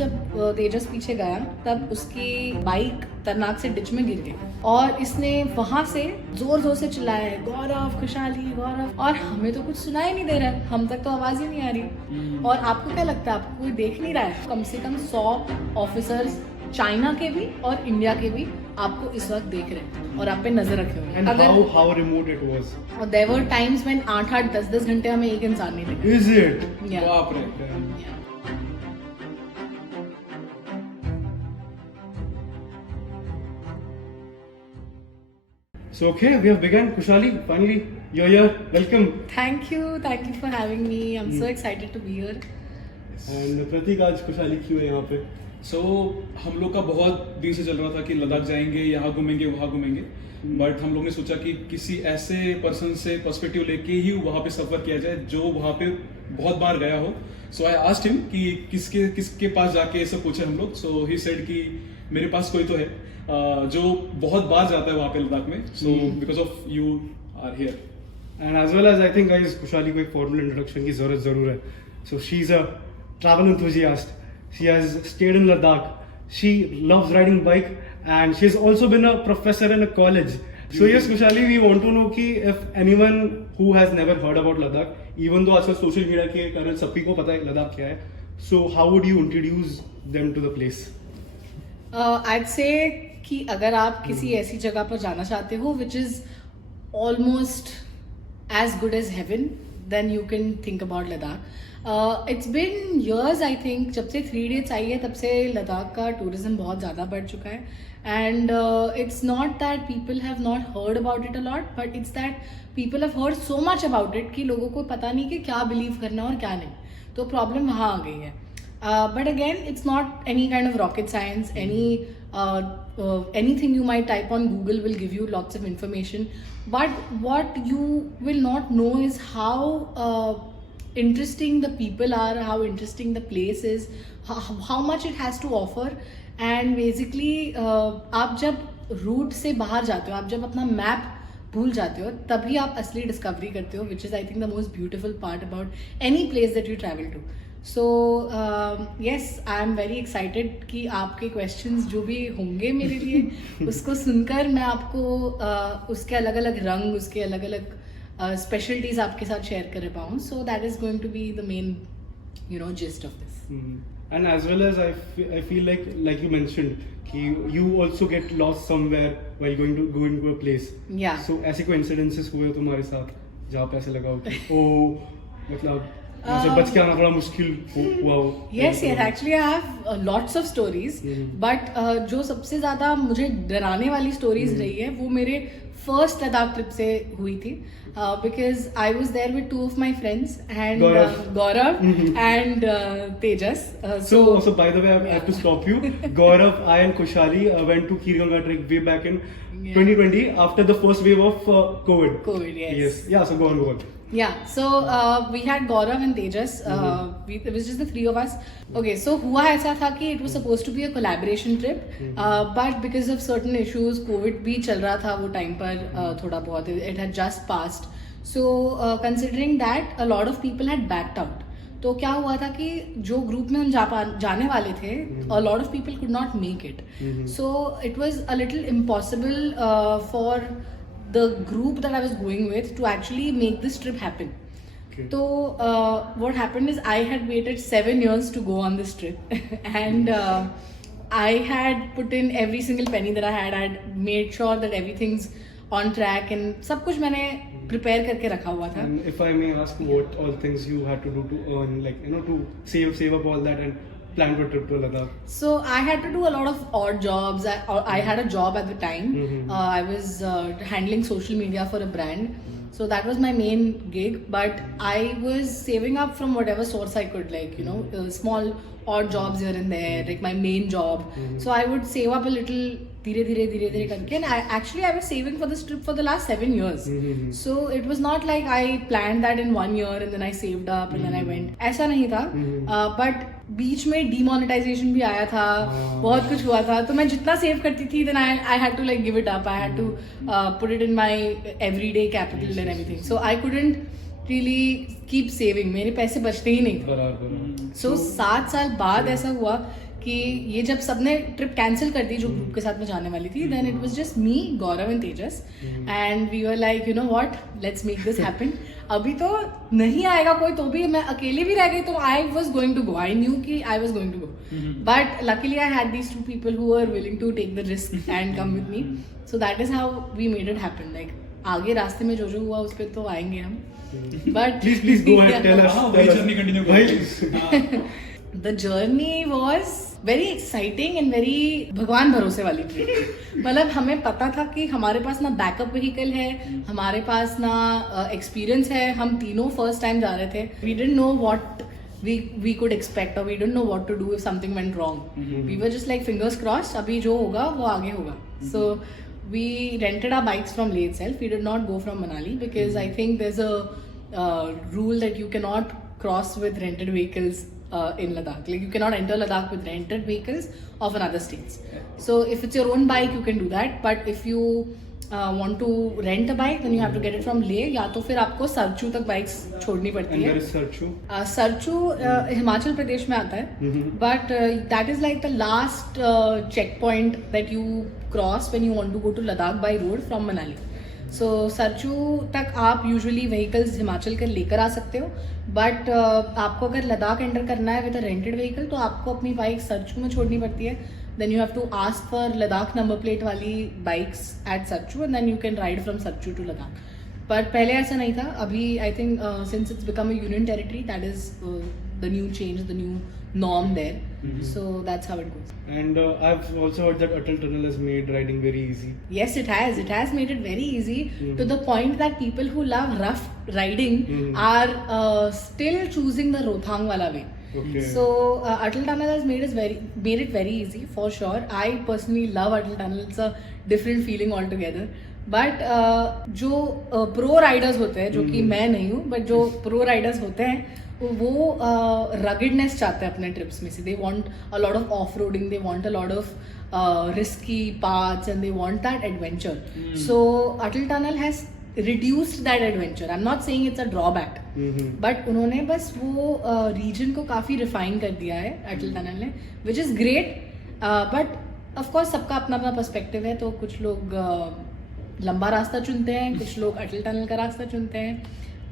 जब तेजस पीछे गया तब उसकी बाइक तरनाक से डिच में गिर गई और इसने वहां से जोर जोर से चिल्लाया है, गौरव, खुशहाली, गौरव, और हमें तो कुछ सुनाई नहीं दे रहा है, हम तक तो आवाज ही नहीं आ रही। और आपको क्या लगता है, आपको कोई देख नहीं रहा है? कम से कम 100 ऑफिसर्स चाइना के भी और इंडिया के भी आपको इस वक्त देख रहे हैं और आप पे नजर रखे हुए हैं। And how remote it was? और there were times when 8-8 10-10 घंटे हमें एक इंसान नहीं दिखा। Is it? Yeah. बाप रे। Yeah. So okay, we have begun. Kushali, finally you're here. Welcome. Thank you for having me. I'm so excited to be here. And प्रतीक, आज खुशहाली क्यों है यहाँ पे? हम लोग का बहुत दिन से चल रहा था कि लद्दाख जाएंगे, यहाँ घूमेंगे, वहाँ घूमेंगे, बट हम लोग ने सोचा कि किसी ऐसे पर्सन से पर्सपेक्टिव लेके ही वहाँ पे सफर किया जाए जो वहाँ पे बहुत बार गया हो। सो आई आस्क्ड हिम कि किसके पास जाके ऐसा पूछे हम लोग। सो ही सेड कि मेरे पास कोई तो है जो बहुत बार जाता है वहाँ पे लद्दाख में। So because of you are here. And as well as I think guys, खुशहाली को एक फॉर्मल इंट्रोडक्शन की जरूरत जरूर है। So she's a travel enthusiast. She has stayed in Ladakh. She loves riding bike and she's also been a professor in a college. So yes, Kushali, we want to know कि if anyone who has never heard about Ladakh, even though आजकल social media के कारण सभी को पता है लद्दाख क्या है, so how would you introduce them to the place? I'd say कि अगर आप किसी ऐसी जगह पर जाना चाहते हो which is almost as good as heaven, then you can think about Ladakh. It's been years, I think, जब से 3 dates आई है तब से लद्दाख का टूरिज्म बहुत ज़्यादा बढ़ चुका है। And it's not that people have not heard about it a lot, but it's that people have heard so much about it कि लोगों को पता नहीं कि क्या बिलीव करना और क्या नहीं। तो प्रॉब्लम वहाँ आ गई है। But again, it's not any kind of rocket science. Anything you might type on Google will give you lots of information. But what you will not know is how interesting the people are, how interesting the place is, how much it has to offer. And basically, आप जब root से बाहर जाते हो, आप जब अपना map भूल जाते हो, तभी आप असली डिस्कवरी करते हो, which is I think the most beautiful part about any place that you travel to. So yes, I am very excited कि आपके questions जो भी होंगे मेरे लिए उसको सुनकर मैं आपको उसके अलग अलग रंग, उसके अलग अलग specialties आपके साथ share कर पाऊँ. So that is going to be the main, gist of this. And as well as I feel like you mentioned कि you also get lost somewhere while going to a place. Yeah. So ऐसे कोई incidences हुए तुम्हारे साथ जहाँ पे ऐसे लगा हो कि मतलब ऐसे बच के आना बड़ा मुश्किल हुआ हो? Yes, actually I have lots of stories, but जो सबसे ज़्यादा मुझे डराने वाली stories रही है वो मेरे first लद्दाख trip से हुई थी, because I was there with 2 of my friends and Gaurav and Tejas. So by the way, I have to stop you. Gaurav, I and Kushali went to Khirganga trek way back in 2020 after the first wave of COVID. Yes. Yeah, so go on. Yeah, so we had Gaurav and Tejas. It was just the 3 of us. Okay, so हुआ ऐसा था कि it was supposed to be a collaboration trip, but because of certain issues, COVID भी चल रहा था वो time पर थोड़ा बहुत, it had just passed. So considering that, a lot of people had backed out. तो क्या हुआ था कि जो ग्रुप में हम जाने वाले थे, a lot of people could not make it. So it was a little impossible for the group that I was going with to actually make this trip happen. Okay. So what happened is I had waited 7 years to go on this trip and I had put in every single penny that I had made sure that everything's on track and सब कुछ मैंने prepare करके रखा हुआ था. And if I may ask, what all things you had to do to earn, to save up all that and plan for a trip to Ladakh? So I had to do a lot of odd jobs. I had a job at the time. I was handling social media for a brand. So that was my main gig. But I was saving up from whatever source I could, small odd jobs here and there, like my main job. So I would save up a little, धीरे करके. And I was saving for this trip for the last 7 years. So it was not like I planned that in 1 year and then I saved up and then I went. ऐसा नहीं था. But बीच में demonetization भी आया था, बहुत कुछ हुआ था, तो मैं जितना सेव करती थी then I had to give it up. I had to put it in my everyday capital and everything. So I couldn't really keep saving. मेरे पैसे बचते ही नहीं थे. So 7 साल बाद ऐसा हुआ कि ये जब सबने ट्रिप कैंसिल कर दी जो ग्रुप के साथ में जाने वाली थी, then it was just me, Gaurav and Tejas, and we were like you know what, let's make this happen. अभी तो नहीं आएगा कोई, तो भी मैं अकेली भी रह गई तो I was going to go, I knew कि I was going to go, but luckily I had these two people who were willing to take the risk and come with me. So that is how we made it happen. Like आगे रास्ते में जो जो हुआ उस पर तो आएंगे हम, but Please go ahead, tell us. हाँ, वही journey continue करो. हाँ. The journey was very exciting and very भगवान भरोसे वाली ट्रिप. मतलब हमें पता था कि हमारे पास ना बैकअप व्हीकल है, हमारे पास ना एक्सपीरियंस है, हम तीनों फर्स्ट टाइम जा रहे थे. We didn't know what we could expect, or we didn't know what to do if something went wrong. We were just like fingers crossed, अभी जो होगा वो आगे होगा. So we rented our bikes from Leh itself. We did not go from Manali because I think there's a rule that you cannot cross with rented vehicles in Ladakh. Like you cannot enter Ladakh with rented vehicles of another states. So if it's your own bike, you can do that. But if you want to rent a bike, then you have to get it from Leh. या तो फिर आपको सरचू तक bikes छोड़नी पड़ती And है. there is Sarchu. Sarchu Himachal Pradesh में आता है, but that is like the last check point that you cross when you want to go to Ladakh by road from Manali. So Sarchu तक आप यूजुअली व्हीकल्स हिमाचल के लेकर आ सकते हो, बट आपको अगर लद्दाख एंटर करना है विद अ रेंटेड व्हीकल तो आपको अपनी बाइक सरचू में छोड़नी पड़ती है. Then you have to ask for Ladakh number plate वाली bikes at Sarchu and then you can ride from Sarchu to Ladakh. पर पहले ऐसा नहीं था. अभी I think since it's become a union territory, that is the new change, the new norm there. So that's how it goes. And I've also heard that Atal Tunnel has made riding very easy. Yes, it has. It has made it very easy to the point that people who love rough riding are still choosing the Rohtang wala way. Okay. So Atal Tunnel has made it very easy for sure. I personally love Atal Tunnel. It's a different feeling altogether. But जो pro Riders होते हैं, जो कि मैं नहीं हूँ, but जो pro Riders होते हैं वो रगेडनेस चाहते हैं अपने ट्रिप्स में से. They want a lot of off roading, they want a lot of risky paths and they want that adventure. So Atal tunnel has reduced that adventure. I'm not saying it's a drawback, but उन्होंने बस वो reason को काफ़ी refine कर दिया है अटल tunnel ने, which is great. But of course सबका अपना अपना पर्सपेक्टिव है. तो कुछ लोग लंबा रास्ता चुनते हैं, कुछ लोग अटल टनल का रास्ता चुनते हैं.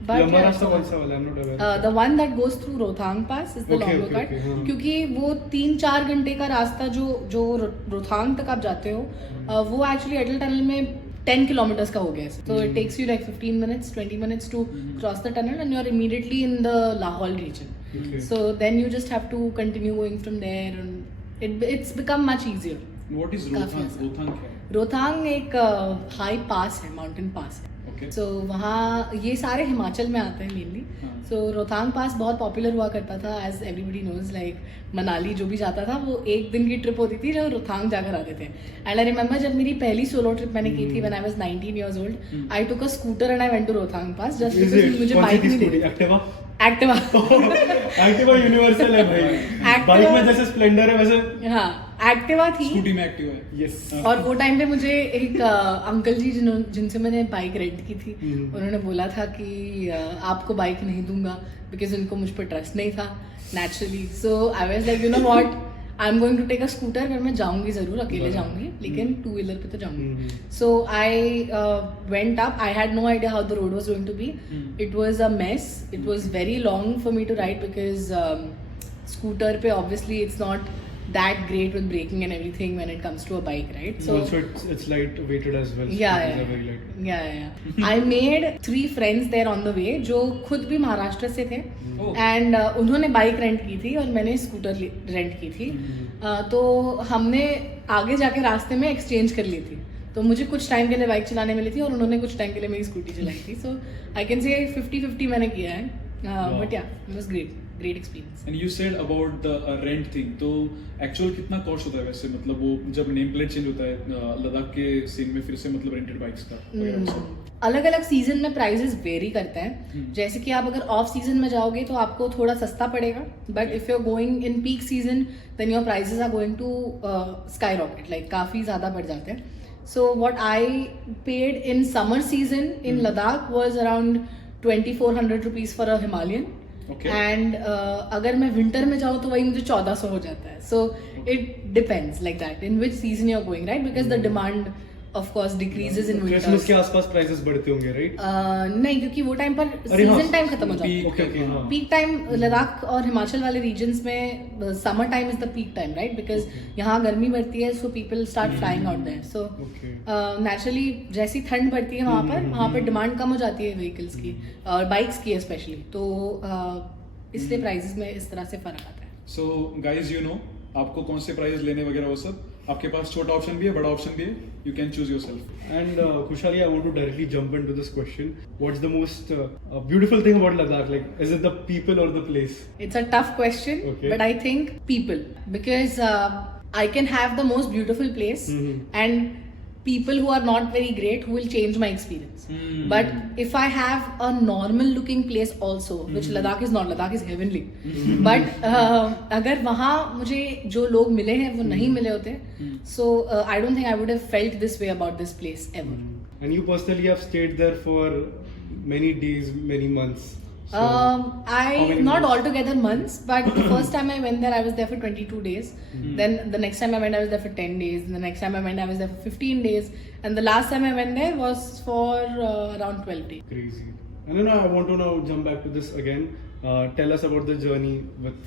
लंबा रास्ता कौन सा वाला? I'm not aware. The one that goes through Rohtang Pass is the longer cut. क्योंकि वो 3-4 घंटे का रास्ता जो रोहतांग तक आप जाते हो, वो एक्चुअली अटल टनल में 10 kilometers का हो गया है. So it takes you like 15 minutes, 20 minutes to cross the tunnel and you're immediately in the Lahaul region. Okay. So then you just have to continue going from there and it's become much easier. What is काफी Rohtang? आसान. Rohtang क्या है? रोहतांग एक high pass है, mountain pass है. Okay. सो वहाँ ये सारे हिमाचल में आते हैं मेनली. सो रोहतांग पास बहुत पॉपुलर हुआ करता था, as everybody knows. Like Manali जो भी जाता था वो एक दिन की ट्रिप होती थी जो रोहतांग जाकर आते थे. एंड आई रिमेंबर जब मेरी पहली सोलो ट्रिप मैंने की थी when I was 19 years old, I took a scooter and I went to Rohtang Pass just Is because it? मुझे कौन सी बाइक थी नहीं स्कूटी? थी. एक्टिवा? एक्टिवा. एक्टिवा यूनिवर्सल है भाई. बाइक में जैसे स्प्लेंडर है वैसे. हाँ, एक्टिवा थी. स्कूटी में एक्टिव है. यस. और वो टाइम पे मुझे एक अंकल जी जिनसे मैंने बाइक रेंट की थी, उन्होंने बोला था कि आपको बाइक नहीं दूंगा, बिकॉज उनको मुझ पर ट्रस्ट नहीं था naturally. So I was like you know what, I am going to take a scooter. पर मैं जाऊंगी जरूर, अकेले जाऊंगी, लेकिन 2-wheeler पे तो जाऊंगी. So I went up. I had no idea how the road was going to be. It was a mess. It was very long for me to ride because scooter पे obviously it's not that great with braking and everything when it comes to a bike, right? So also it's light weighted as well. Yeah, Scooters yeah. are very light. Yeah. I made 3 friends there on the way जो खुद भी महाराष्ट्र से थे. Oh. And उन्होंने bike rent की थी और मैंने स्कूटर रेंट की थी. तो हमने आगे जाके रास्ते में एक्सचेंज कर ली थी. तो मुझे कुछ टाइम के लिए बाइक चलाने मिली थी और उन्होंने कुछ टाइम के लिए मेरी स्कूटी चलाई थी. सो आई कैन से 50-50 मैंने किया है. बट या it was great experience. And you said about the rent thing. तो एक्चुअल कितना कॉस्ट होता है वैसे? मतलब वो जब नेम प्लेट चेंज होता है लद्दाख के सीन में फिर से, मतलब रेंटेड बाइक्स का अलग अलग सीजन में प्राइसेस वेरी करते हैं. जैसे कि आप अगर ऑफ सीजन में जाओगे तो आपको थोड़ा सस्ता पड़ेगा, but if you are going in peak season then your prices are going to skyrocket. Like काफ़ी ज़्यादा बढ़ जाते हैं. So what I paid in summer season in Ladakh was around 2400 rupees for a Himalayan. Okay. And अगर मैं winter में जाऊँ तो वही मुझे 1400 हो जाता है. So it depends like that in which season you are going, right, because the demand of course decreases in Christmas winters. के आसपास प्राइसेस बढ़ते होंगे, राइट? नहीं, क्योंकि वो टाइम पर अरे हाँ, सीजन टाइम खत्म हो जाता है. ओके ओके, हाँ. पीक टाइम लद्दाख और हिमाचल वाले रीजन्स में summer time is the peak time, right, because यहाँ गर्मी बढ़ती है, so people start flying out there. So Okay. Naturally जैसी ठंड बढ़ती है वहाँ पर डिमांड कम हो जाती है व्हीकल्स की और बाइक्स की स्पेशली. तो इसलिए प्राइसेस में इस तरह से फर्क आता है. सो गाइज यू नो आपको कौन से प्राइस लेने वगैरह वो सब आपके पास छोटा ऑप्शन भी है, बड़ा ऑप्शन भी है. You can choose yourself. And Kushali, I want to directly jump into this question. What's the most beautiful thing about Ladakh? Like, is it the people or the place? It's a tough question, Okay. but I think people, because I can have the most beautiful place and people who are not very great who will change my experience. But if I have a normal looking place also, which Ladakh is not, Ladakh is heavenly. But अगर वहाँ मुझे जो लोग मिले हैं वो नहीं मिले होते, so I don't think I would have felt this way about this place ever. And you personally have stayed there for many days, many months. So, I many not months? altogether months, but the first time I went there, I was there for 22 days. Then the next time I went, I was there for 10 days. And the next time I went, I was there for 15 days. And the last time I went there was for around 12 days. crazy. And then I want to now jump back to this again. Tell us about the journey with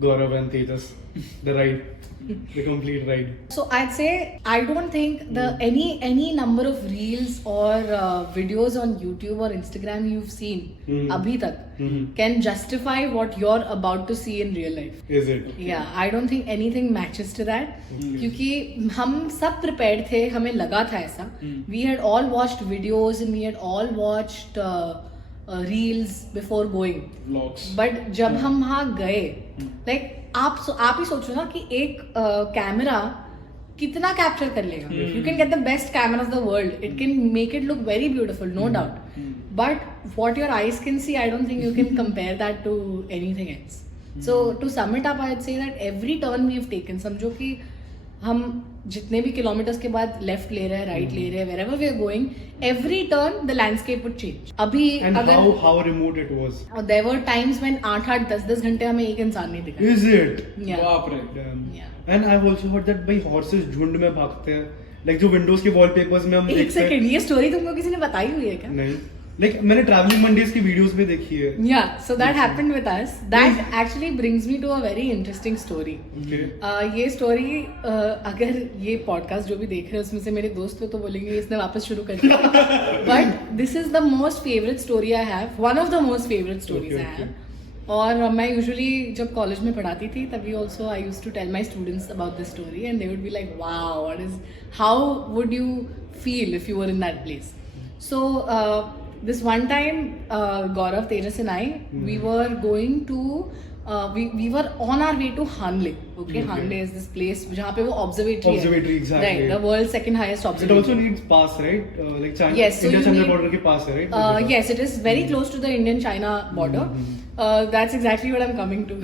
Gaurav and Tejas, the ride, the complete ride. So I'd say I don't think the any number of reels or videos on YouTube or Instagram you've seen abhi tak can justify what you're about to see in real life. Is it? Yeah, I don't think anything matches to that. क्योंकि हम सब prepared थे, हमें लगा था ऐसा. We had all watched videos and we had all watched reels before going. Vlogs. But जब हम वहाँ गए, लाइक आप ही सोचो ना कि एक कैमरा कितना कैप्चर कर लेगा. You can get the best camera of the world, it can make it look very beautiful, no doubt, but what your eyes can see, I don't think you can compare that to anything else. So to sum it up, I would say that every turn we have taken, समझो कि हम जितने भी kilometres के बाद left ले रहे हैं, राइट ले रहे हैं, wherever we are going, every turn the landscape would change. अभी And अगर how remote it was. there were times when 8-8 10-10 घंटे हमें एक इंसान नहीं दिखा. Is it? Yeah. बाप रे. Damn. Yeah. And I've also heard that by horses झुंड में भागते हैं. Like जो विंडोज के वॉलपेपर्स में हम एक देखते हैं. सेकंड, ये स्टोरी तुमको किसी ने बताई हुई है क्या? नहीं. Like मैंने ट्रैवलिंग मंडेज की वीडियोस में देखी है. Yeah, so that happened with us. That actually brings me to a very interesting story. Okay. ये स्टोरी अगर ये पॉडकास्ट जो भी देख रहे हैं उसमें से मेरे दोस्त हो तो बोलेंगे इसने वापस शुरू कर दिया. But this is the most favourite story I have, one of the most favourite stories I have. और मैं यूजुअली जब कॉलेज में पढ़ाती थी तभी also I use to tell my students about this story and they would be like wow, what is, how would you feel if you were in that place. So this one time Gaurav, Tejas and I, we were going to we were on our way to Hanle. Okay, Hanle is this place जहाँ पे वो observatory है. Observatory, exactly. Right, the world's second highest It observatory. also needs pass, right? Like China, Yes, so you India-China need- border के पास है, right? Yes, it is very close to the Indian-China border. That's exactly what I'm coming to.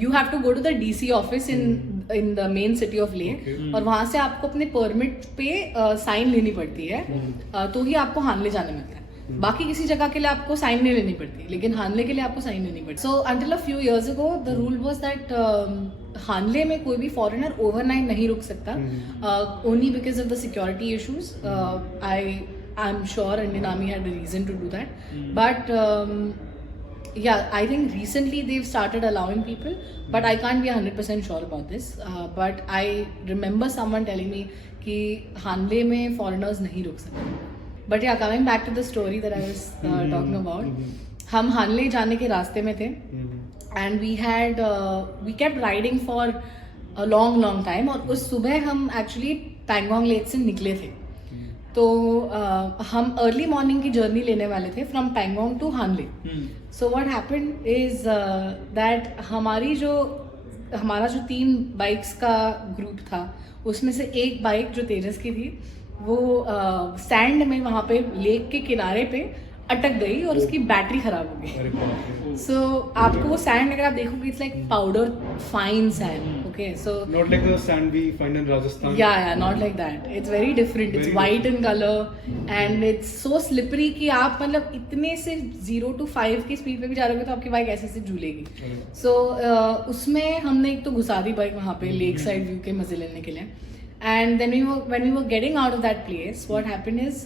You have to go to the DC office in the main city of Leh. और वहाँ से आपको अपने permit पे sign लेनी पड़ती है, तो ही आपको हानले जाने मिलता है. बाकी किसी जगह के लिए आपको साइन नहीं लेनी पड़ती, लेकिन हानले के लिए आपको साइन लेनी पड़ती. So until a few years ago the rule was that Hanle में कोई भी फॉरेनर ओवरनाइट नहीं रुक सकता, only because of the security issues. I'm sure Indian Army had a reason to do that. But yeah, I think recently they've started allowing people, but I can't be 100% sure about this. But I remember someone telling me कि हानले में foreigners नहीं रुक सकते. But yeah, coming back to the story that I was talking about, हम हानले जाने के रास्ते में थे and we kept riding for a long time. और उस सुबह हम actually पैंगोंग लेक से निकले थे. तो हम अर्ली मॉर्निंग की जर्नी लेने वाले थे from Pangong to Hanle. So what happened is that हमारा जो 3 बाइक्स का ग्रुप था उसमें से एक बाइक जो तेजस की थी वो सैंड में वहाँ पे लेक के किनारे पे अटक गई और उसकी बैटरी खराब हो गई. सो आपको वो सैंड अगर आप देखोगे it's like powder fine sand. Okay, so Not like the sand we find in Rajasthan. yeah, not like that. It's very different. It's Very white in color and it's so slippery कि आप मतलब इतने से 0 to 5 की speed पे भी जा रहे हो तो आपकी बाइक ऐसे ऐसे झूलेगी. So उसमें हमने एक तो घुसा दी बाइक वहाँ पे लेक साइड व्यू के मजे लेने के लिए. And then when we were getting out of that place, what happened is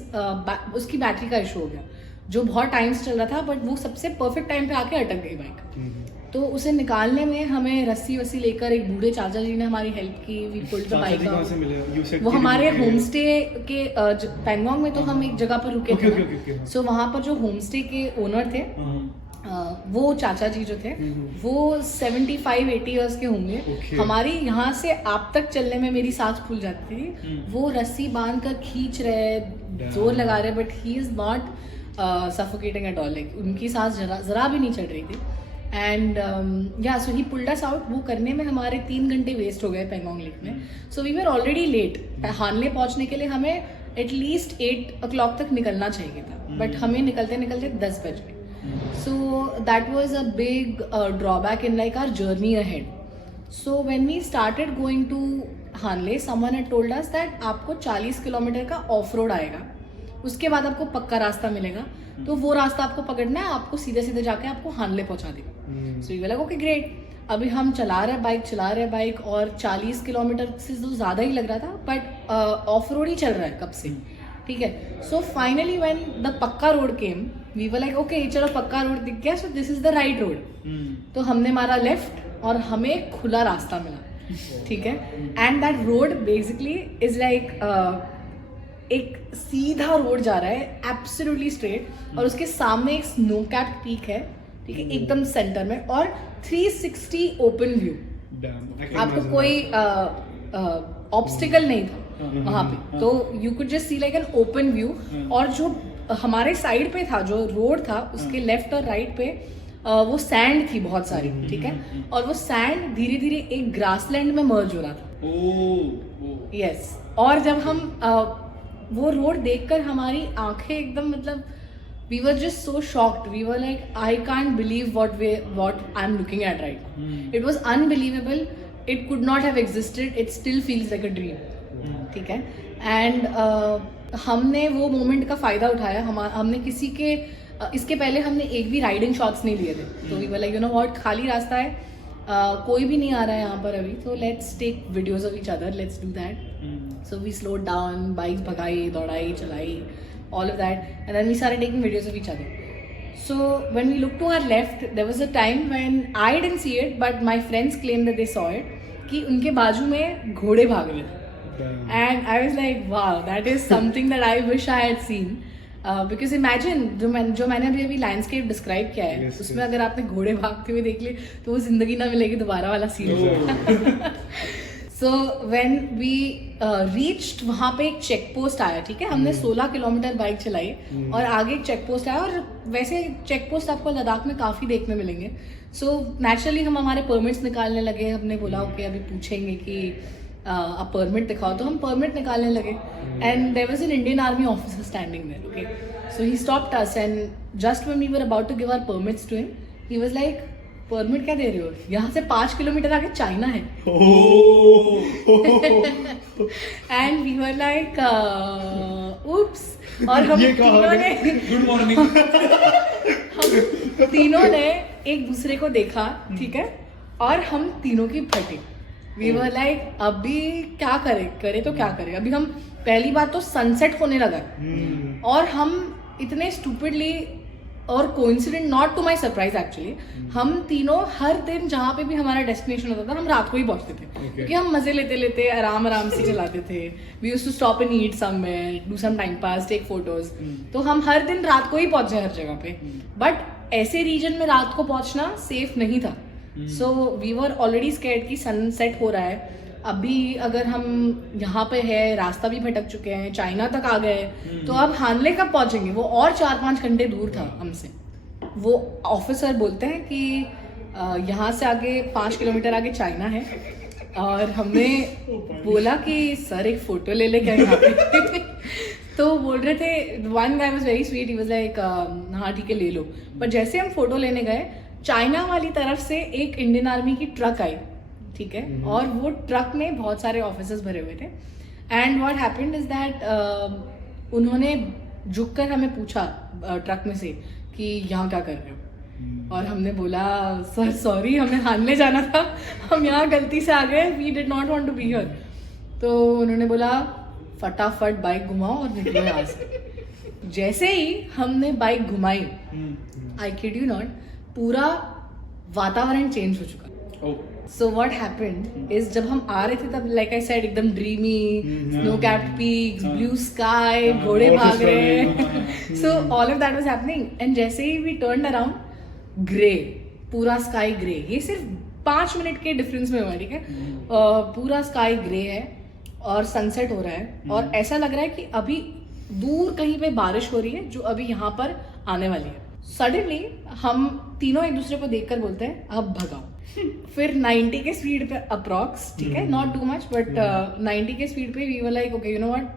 उसकी बैटरी का इशू हो गया जो बहुत टाइम से चल रहा था, बट वो सबसे परफेक्ट टाइम पे आके अटक गई बाइक. तो उसे निकालने में हमें रस्सी वस्सी लेकर एक बूढ़े चाचा जी ने हमारी हेल्प की. We pulled the bike out. वो हमारे होम स्टे के पैंगोंग में तो हम एक जगह पर रुके थे. सो वहाँ पर जो होम स्टे के ओनर थे वो चाचा जी जो थे वो 75-80 इयर्स के होंगे. हमारी यहाँ से आप तक चलने में मेरी सांस फूल जाती थी. वो रस्सी बांध कर खींच रहे, जोर लगा रहे, but he is not suffocating at all. Like उनकी सांस जरा भी नहीं चढ़ रही थी. एंड या सो ही पुल्ड अस आउट. वो करने में हमारे 3 घंटे वेस्ट हो गए पेंगोंग लेक में. So we were already late. Hanle पहुंचने के लिए हमें एटलीस्ट 8 o'clock तक निकलना चाहिए था, बट हमें निकलते निकलते 10 बज गए. So that was a big drawback in like our journey ahead. So when we started going to Hanle, someone had told us that आपको 40 किलोमीटर का ऑफ रोड आएगा, उसके बाद आपको पक्का रास्ता मिलेगा, तो वो रास्ता आपको पकड़ना है, आपको सीधे सीधे जाके आपको हानले पहुंचा देगा. सो ये लगा ओके ग्रेट. अभी हम चला रहे बाइक और 40 किलोमीटर से तो ज़्यादा ही लग रहा था, बट ऑफ रोड ही चल रहा है कब से. ठीक है. So finally when the pucca road came we were like okay चलो पक्का रोड दिख गया, so this is the right road. तो हमने मारा लेफ्ट और हमें खुला रास्ता मिला. ठीक है. And that road basically is like एक सीधा रोड जा रहा है एब्सोल्युटली स्ट्रेट, और उसके सामने एक स्नो कैप्ड पीक है. ठीक है, एकदम सेंटर में, और 360 ओपन व्यू. आपको कोई ऑब्स्टिकल नहीं था वहाँ पे, तो you could just see like an open view. और जो हमारे साइड पे था, जो रोड था, उसके लेफ्ट और राइट पे वो सैंड थी बहुत सारी. ठीक है. और वो सैंड धीरे धीरे एक ग्रासलैंड में मर्ज हो रहा था. यस. और जब हम वो रोड देखकर हमारी आंखें एकदम मतलब we were just so shocked. We were like, I can't believe what I'm looking at right now. It was unbelievable. It could not have existed. It still feels like a dream. ठीक है. And हमने वो moment का फ़ायदा उठाया. हमने किसी के इसके पहले हमने एक भी राइडिंग शॉट्स नहीं लिए थे. तो we were like you know what, खाली रास्ता है, कोई भी नहीं आ रहा है यहाँ पर अभी, तो let's take videos of each other, let's do that. So we slowed down, bikes भगाई, दौड़ाई, चलाई, all of that, and then we started taking videos of each other. So when we looked to our left, there was a time when I didn't see it, but my friends claimed that they saw it, कि उनके बाजू में घोड़े भाग रहे थे. And I was like, wow, that is something that I wish I had seen. Because imagine जो मैंने अभी लैंडस्केप डिस्क्राइब किया है, उसमें अगर आपने घोड़े भागते हुए देख लिए तो वो जिंदगी ना मिलेगी दोबारा वाला scene. So when we reached, वहाँ पे एक चेक पोस्ट आया. ठीक है. हमने 16 किलोमीटर बाइक चलाई और आगे एक चेक पोस्ट आया, और वैसे चेक पोस्ट आपको लद्दाख में काफ़ी देखने मिलेंगे. सो नेचुरली हम हमारे परमिट्स निकालने लगे. हमने बोला ओके अभी पूछेंगे कि आप परमिट दिखाओ, तो हम परमिट निकालने लगे. And there was an Indian army officer standing there. Okay. So he stopped us, and just when we were about to give our permits to him, he was like, permit क्या दे रहे हो, यहाँ से 5 kilometre आगे China है. And we were like उप्स. और हम तीनों ने गुड मॉर्निंग हम तीनों ने एक दूसरे को देखा. ठीक है. और हम तीनों की फटी. वी वर लाइक अभी क्या करे तो क्या करे. अभी हम पहली बात तो सनसेट होने लगा, और हम इतने स्टूपिडली, और coincident, not to my surprise actually, हम तीनों हर दिन जहाँ पे भी हमारा डेस्टिनेशन होता था हम रात को ही पहुँचते थे. क्योंकि हम मजे लेते लेते आराम से चलाते थे. We used to stop and eat somewhere, do some time pass, take photos. तो हम हर दिन रात को ही पहुँचे हर जगह पे. बट ऐसे रीजन में रात को पहुँचना सेफ नहीं था. So we were already scared कि सनसेट हो रहा है. अभी अगर हम यहाँ पे है, रास्ता भी भटक चुके हैं, चाइना तक आ गए, तो अब हानले कब पहुँचेंगे. वो और 4-5 घंटे दूर था हमसे. वो ऑफिसर बोलते हैं कि यहाँ से आगे 5 किलोमीटर आगे चाइना है. और हमने बोला कि सर एक फ़ोटो ले ले क्या यहाँ पे. तो बोल रहे थे, one guy was very sweet, he was like हाँ ठीक है ले लो. पर जैसे हम फ़ोटो लेने गए, चाइना वाली तरफ से एक इंडियन आर्मी की ट्रक आई ठीक है, और वो ट्रक में बहुत सारे ऑफिसर्स भरे हुए थे. And what happened is that उन्होंने झुककर हमें पूछा ट्रक में से कि यहाँ क्या कर रहे हो. और हमने बोला सर सॉरी, हमें हानले जाना था, हम यहाँ गलती से आ गए, we did not want to be here. तो उन्होंने बोला फटाफट बाइक घुमाओ और निकलो यहाँ से. जैसे ही हमने बाइक घुमाई, आई किड यू नॉट, पूरा वातावरण चेंज हो चुका. सो व्हाट हैपेंड इज जब हम आ रहे थे तब लाइक आई सेड एकदम dreamy, snow capped peaks, blue sky, घोड़े भाग रहे हैं. So all of that was happening. And जैसे ही वी टर्न अराउंड, ग्रे, पूरा स्काई ग्रे. ये सिर्फ 5 मिनट के डिफरेंस में हुआ, ठीक है. पूरा स्काई ग्रे है और सनसेट हो रहा है और ऐसा लग रहा है कि अभी दूर कहीं पे बारिश हो रही है जो अभी यहाँ पर आने वाली है. सडनली हम तीनों एक दूसरे को देखकर बोलते हैं अब भगाओ. फिर 90 के स्पीड पे अप्रॉक्स, ठीक है, नॉट टू मच बट 90 के स्पीड पे we were like okay you know what,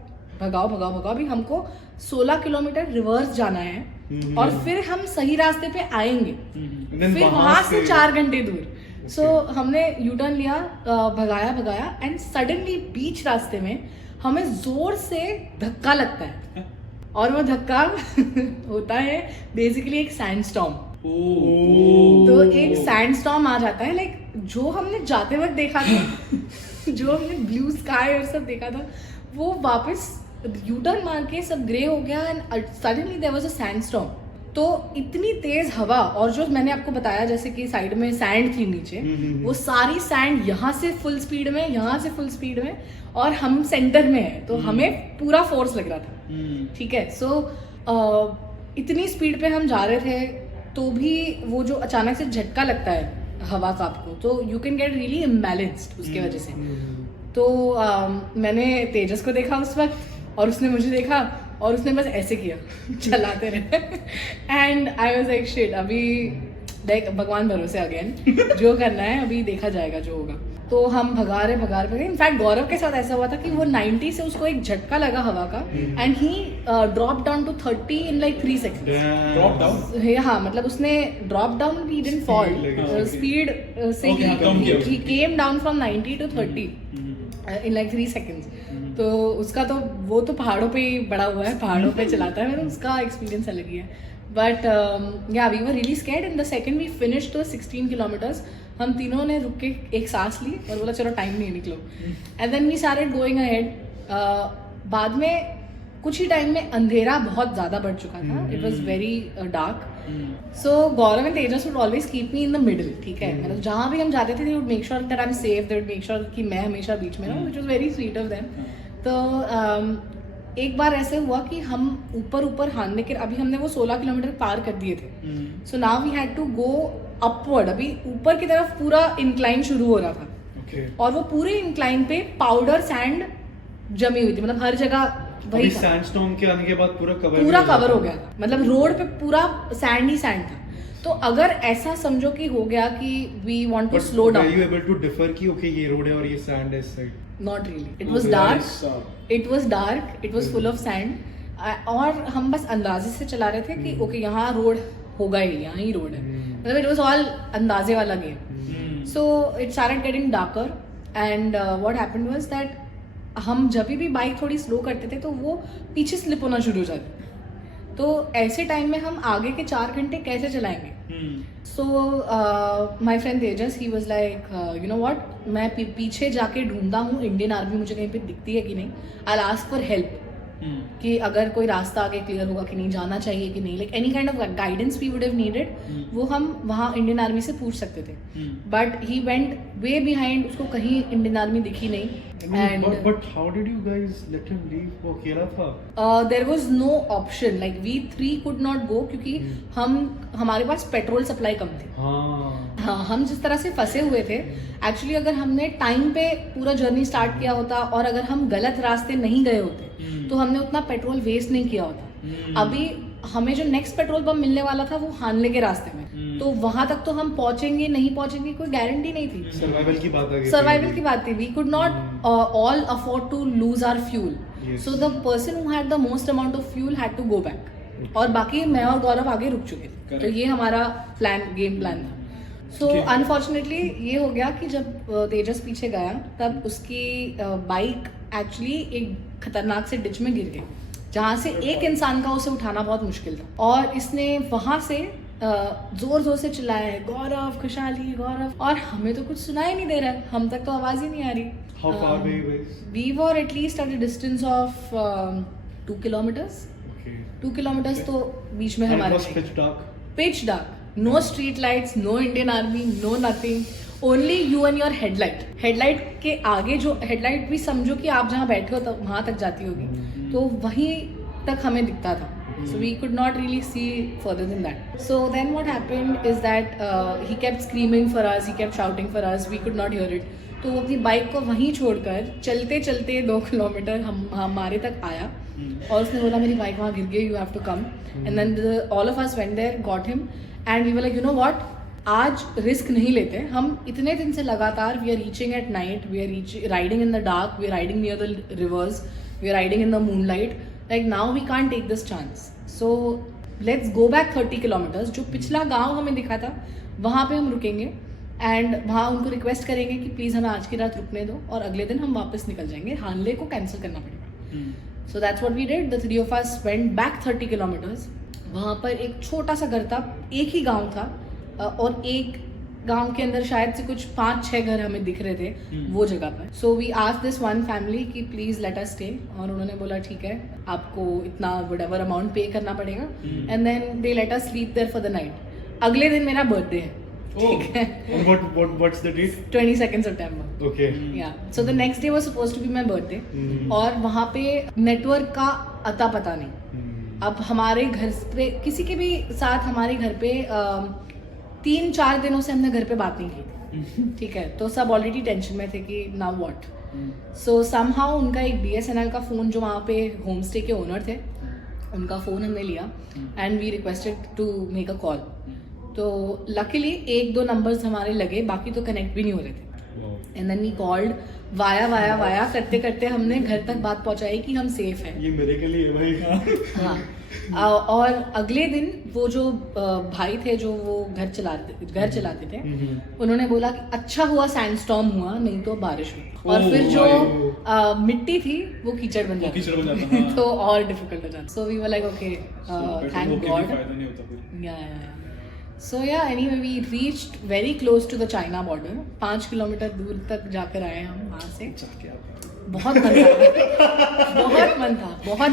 भगाओ भगाओ भगाओ. अभी हमको 16 किलोमीटर रिवर्स जाना है और फिर हम सही रास्ते पे आएंगे, फिर वहां से 4 घंटे दूर. सो हमने यू टर्न लिया, भगाया भगाया एंड सडनली बीच रास्ते में हमें जोर से धक्का लगता है. और वो धक्का होता है बेसिकली एक सैंडस्टॉर्म. तो एक सैंडस्टॉर्म आ जाता है, लाइक जो हमने जाते वक्त देखा था, जो हमने ब्लू स्काई और सब देखा था, वो वापस यू टर्न मार के सब ग्रे हो गया and suddenly there was a sandstorm. तो इतनी तेज हवा, और जो मैंने आपको बताया जैसे कि साइड में सैंड थी नीचे, वो सारी सैंड यहाँ से फुल स्पीड में, यहाँ से फुल स्पीड में, और हम सेंटर में है तो हमें पूरा फोर्स लग रहा था. ठीक है. सो इतनी स्पीड पे हम जा रहे थे तो भी वो जो अचानक से झटका लगता है हवा का आपको, तो you can get really imbalanced उसके वजह से. तो मैंने तेजस को देखा उस वक्त और उसने मुझे देखा और उसने बस ऐसे किया चलाते रहे. And I was like shit, अभी देख भगवान भरोसे अगेन, जो करना है अभी देखा जाएगा जो होगा. तो हम भगा रहे. इनफैक्ट गौरव के साथ ऐसा हुआ था कि वो 90 से उसको एक झटका लगा हवा का and he drop down to 30 in like 3 seconds. Drop down? हाँ, मतलब उसने drop down, he didn't fall, speed से he came down from 90 to 30 in like 3 seconds. तो उसका तो वो तो पहाड़ों पे ही बड़ा हुआ है, पहाड़ों पे चलाता है, मतलब उसका एक्सपीरियंस अलग ही है. But yeah we were really scared. In the second we finished the 16 kilometres, हम तीनों ने रुक के एक सांस ली और बोला चलो टाइम नहीं, निकलो. And then we started going ahead. बाद में कुछ ही टाइम में अंधेरा बहुत ज़्यादा बढ़ चुका था. It was very dark. So Gaurav and Tejas would always keep me in the middle, ठीक है. मतलब जहाँ भी हम जाते थे they would make sure that I am safe, they would make sure कि मैं हमेशा बीच में रहूँ, which was very sweet of them. तो एक बार ऐसे हुआ कि हम ऊपर हारने के, अभी हमने वो 16 किलोमीटर पार कर दिए थे. So now we had to go upward. अभी ऊपर की तरफ पूरा इंक्लाइन शुरू हो रहा था. और वो पूरे इंक्लाइन पे पाउडर सैंड जमी हुई थी, मतलब हर जगह वही था. सैंडस्टॉर्म के आने के बाद पूरा कवर हो गया था. मतलब रोड पे पूरा सैंड ही सैंड था. तो अगर ऐसा समझो कि हो गया कि we want to slow down, you able to differ कि ओके ये रोड है और ये सैंड है इस side? Not really. It was dark, it was full of sand. और हम बस अंदाजे से चला रहे थे कि ओके यहाँ रोड होगा ही, यहाँ ही रोड है. मतलब इट वाज ऑल अंदाजे वाला game. So it started getting darker and what happened was that हम जब भी बाइक थोड़ी स्लो करते थे तो वो पीछे स्लिप होना शुरू हो जाती. तो ऐसे टाइम में हम आगे के 4 घंटे कैसे चलाएंगे? So my friend Tejas, he was like you know what, मैं पीछे जाके ढूंढता हूँ इंडियन आर्मी मुझे कहीं पे दिखती है कि नहीं. आई आस्क फॉर हेल्प कि अगर कोई रास्ता आगे क्लियर होगा कि नहीं, जाना चाहिए कि नहीं, like any kind of guidance we would have needed, वो हम वहाँ इंडियन आर्मी से पूछ सकते थे. But he went way behind, उसको कहीं इंडियन आर्मी दिखी नहीं. But how did you guys let him leave? वो अकेला था? There was no option, like we 3 could not go क्योंकि हमारे पास पेट्रोल सप्लाई कम थी. हाँ, हम जिस तरह से फंसे हुए थे, एक्चुअली अगर हमने टाइम पे पूरा जर्नी स्टार्ट किया होता और अगर हम गलत रास्ते नहीं गए होते तो हमने उतना पेट्रोल वेस्ट नहीं किया होता. अभी हमें जो नेक्स्ट पेट्रोल पंप मिलने वाला था वो हानले के रास्ते में, तो वहां तक तो हम पहुंचेंगे नहीं पहुंचेंगे कोई गारंटी नहीं थी. सर्वाइवल की बात थी. We could not all afford to lose our fuel. So the person who had the most amount of fuel had to go back, और बाकी मैं और गौरव आगे रुक चुके थे. तो ये हमारा गेम प्लान था. सो Okay. अनफॉर्चुनेटली ये हो गया कि जब तेजस पीछे गया तब उसकी बाइक एक्चुअली एक खतरनाक से डिच में गिर गई, जहाँ से एक इंसान का उसे उठाना बहुत मुश्किल था। और इसने वहां से जोर जोर से चिल्लाया है, गौरव, खुशहाली, गौरव, और हमें तो कुछ सुनाई नहीं दे रहा है, हम तक तो आवाज ही नहीं आ रही। How far were you guys? We were at least at a distance of 2 kilometers. Okay. 2 kilometers तो बीच में And it हमारे was pitch dark. pitch dark, no street lights, no Indian army, no nothing, only you and your headlight. Headlight के आगे जो headlight भी समझो कि आप जहाँ बैठे हो तब वहाँ तक जाती होगी, तो वहीं तक हमें दिखता था. So we could not really see further than that. So then what happened is that he kept screaming for us, he kept shouting for us, we could not hear it. तो वो अपनी बाइक को वहीं छोड़कर चलते चलते 2 kilometre हमारे तक आया और उसने बोला मेरी बाइक वहाँ गिर गई, you have to come. And then all of us went there, got him, and we were like, you know what, आज रिस्क नहीं लेते हम. इतने दिन से लगातार we are reaching at night, we are riding in the dark, we are riding near the rivers, we are riding in the moonlight. Like now we can't take this chance, so let's go back 30 kilometres. जो पिछला गांव हमें दिखा था वहाँ पे हम रुकेंगे एंड वहाँ उनको रिक्वेस्ट करेंगे कि प्लीज़ हमें आज की रात रुकने दो और अगले दिन हम वापस निकल जाएंगे, हानले को कैंसिल करना पड़ेगा. So that's what we did. The 3 of us went back 30 kilometres. वहाँ पर एक छोटा सा घर था, एक ही गांव था, और एक गांव के अंदर शायद से कुछ 5-6 घर हमें दिख रहे थे वो जगह पर. So we asked this one family कि प्लीज लेट अस स्टे, और उन्होंने बोला ठीक है, आपको इतना व्हाटएवर अमाउंट पे करना पड़ेगा. And then they let us sleep there for the night. अगले दिन मेरा बर्थडे है, ठीक है, And what's the date? 22nd September. Okay. Yeah. So the next day was supposed to be my birthday. और वहाँ पे नेटवर्क का अता पता नहीं. अब हमारे घर पे किसी के भी साथ हमारे घर पे 3-4 दिनों से हमने घर पे बात नहीं की थी, ठीक है, तो सब ऑलरेडी टेंशन में थे कि नाउ व्हाट. सो समहाउ उनका एक BSNL का फ़ोन, जो वहाँ पे होम स्टे के ओनर थे, उनका फ़ोन हमने लिया and we requested to make a call. तो लकीली 1-2 नंबर्स हमारे लगे, बाकी तो कनेक्ट भी नहीं हो रहे थे. And then we called via करते करते हमने घर तक बात पहुंचाई कि हम सेफ हैं. ये मेरे के लिए भाई. हाँ. और अगले दिन वो जो भाई थे जो वो घर चलाते थे, उन्होंने बोला कि अच्छा हुआ सैंडस्टॉर्म हुआ, नहीं तो बारिश हुई, और फिर जो मिट्टी थी वो कीचड़ बन जाती. हाँ. तो और डिफिकल्ट हो जाता. So we were like okay, thank God. Yeah. So yeah, anyway, we reached very close to the China border. 5 kilometre दूर तक जाकर आए हम वहाँ से. बहुत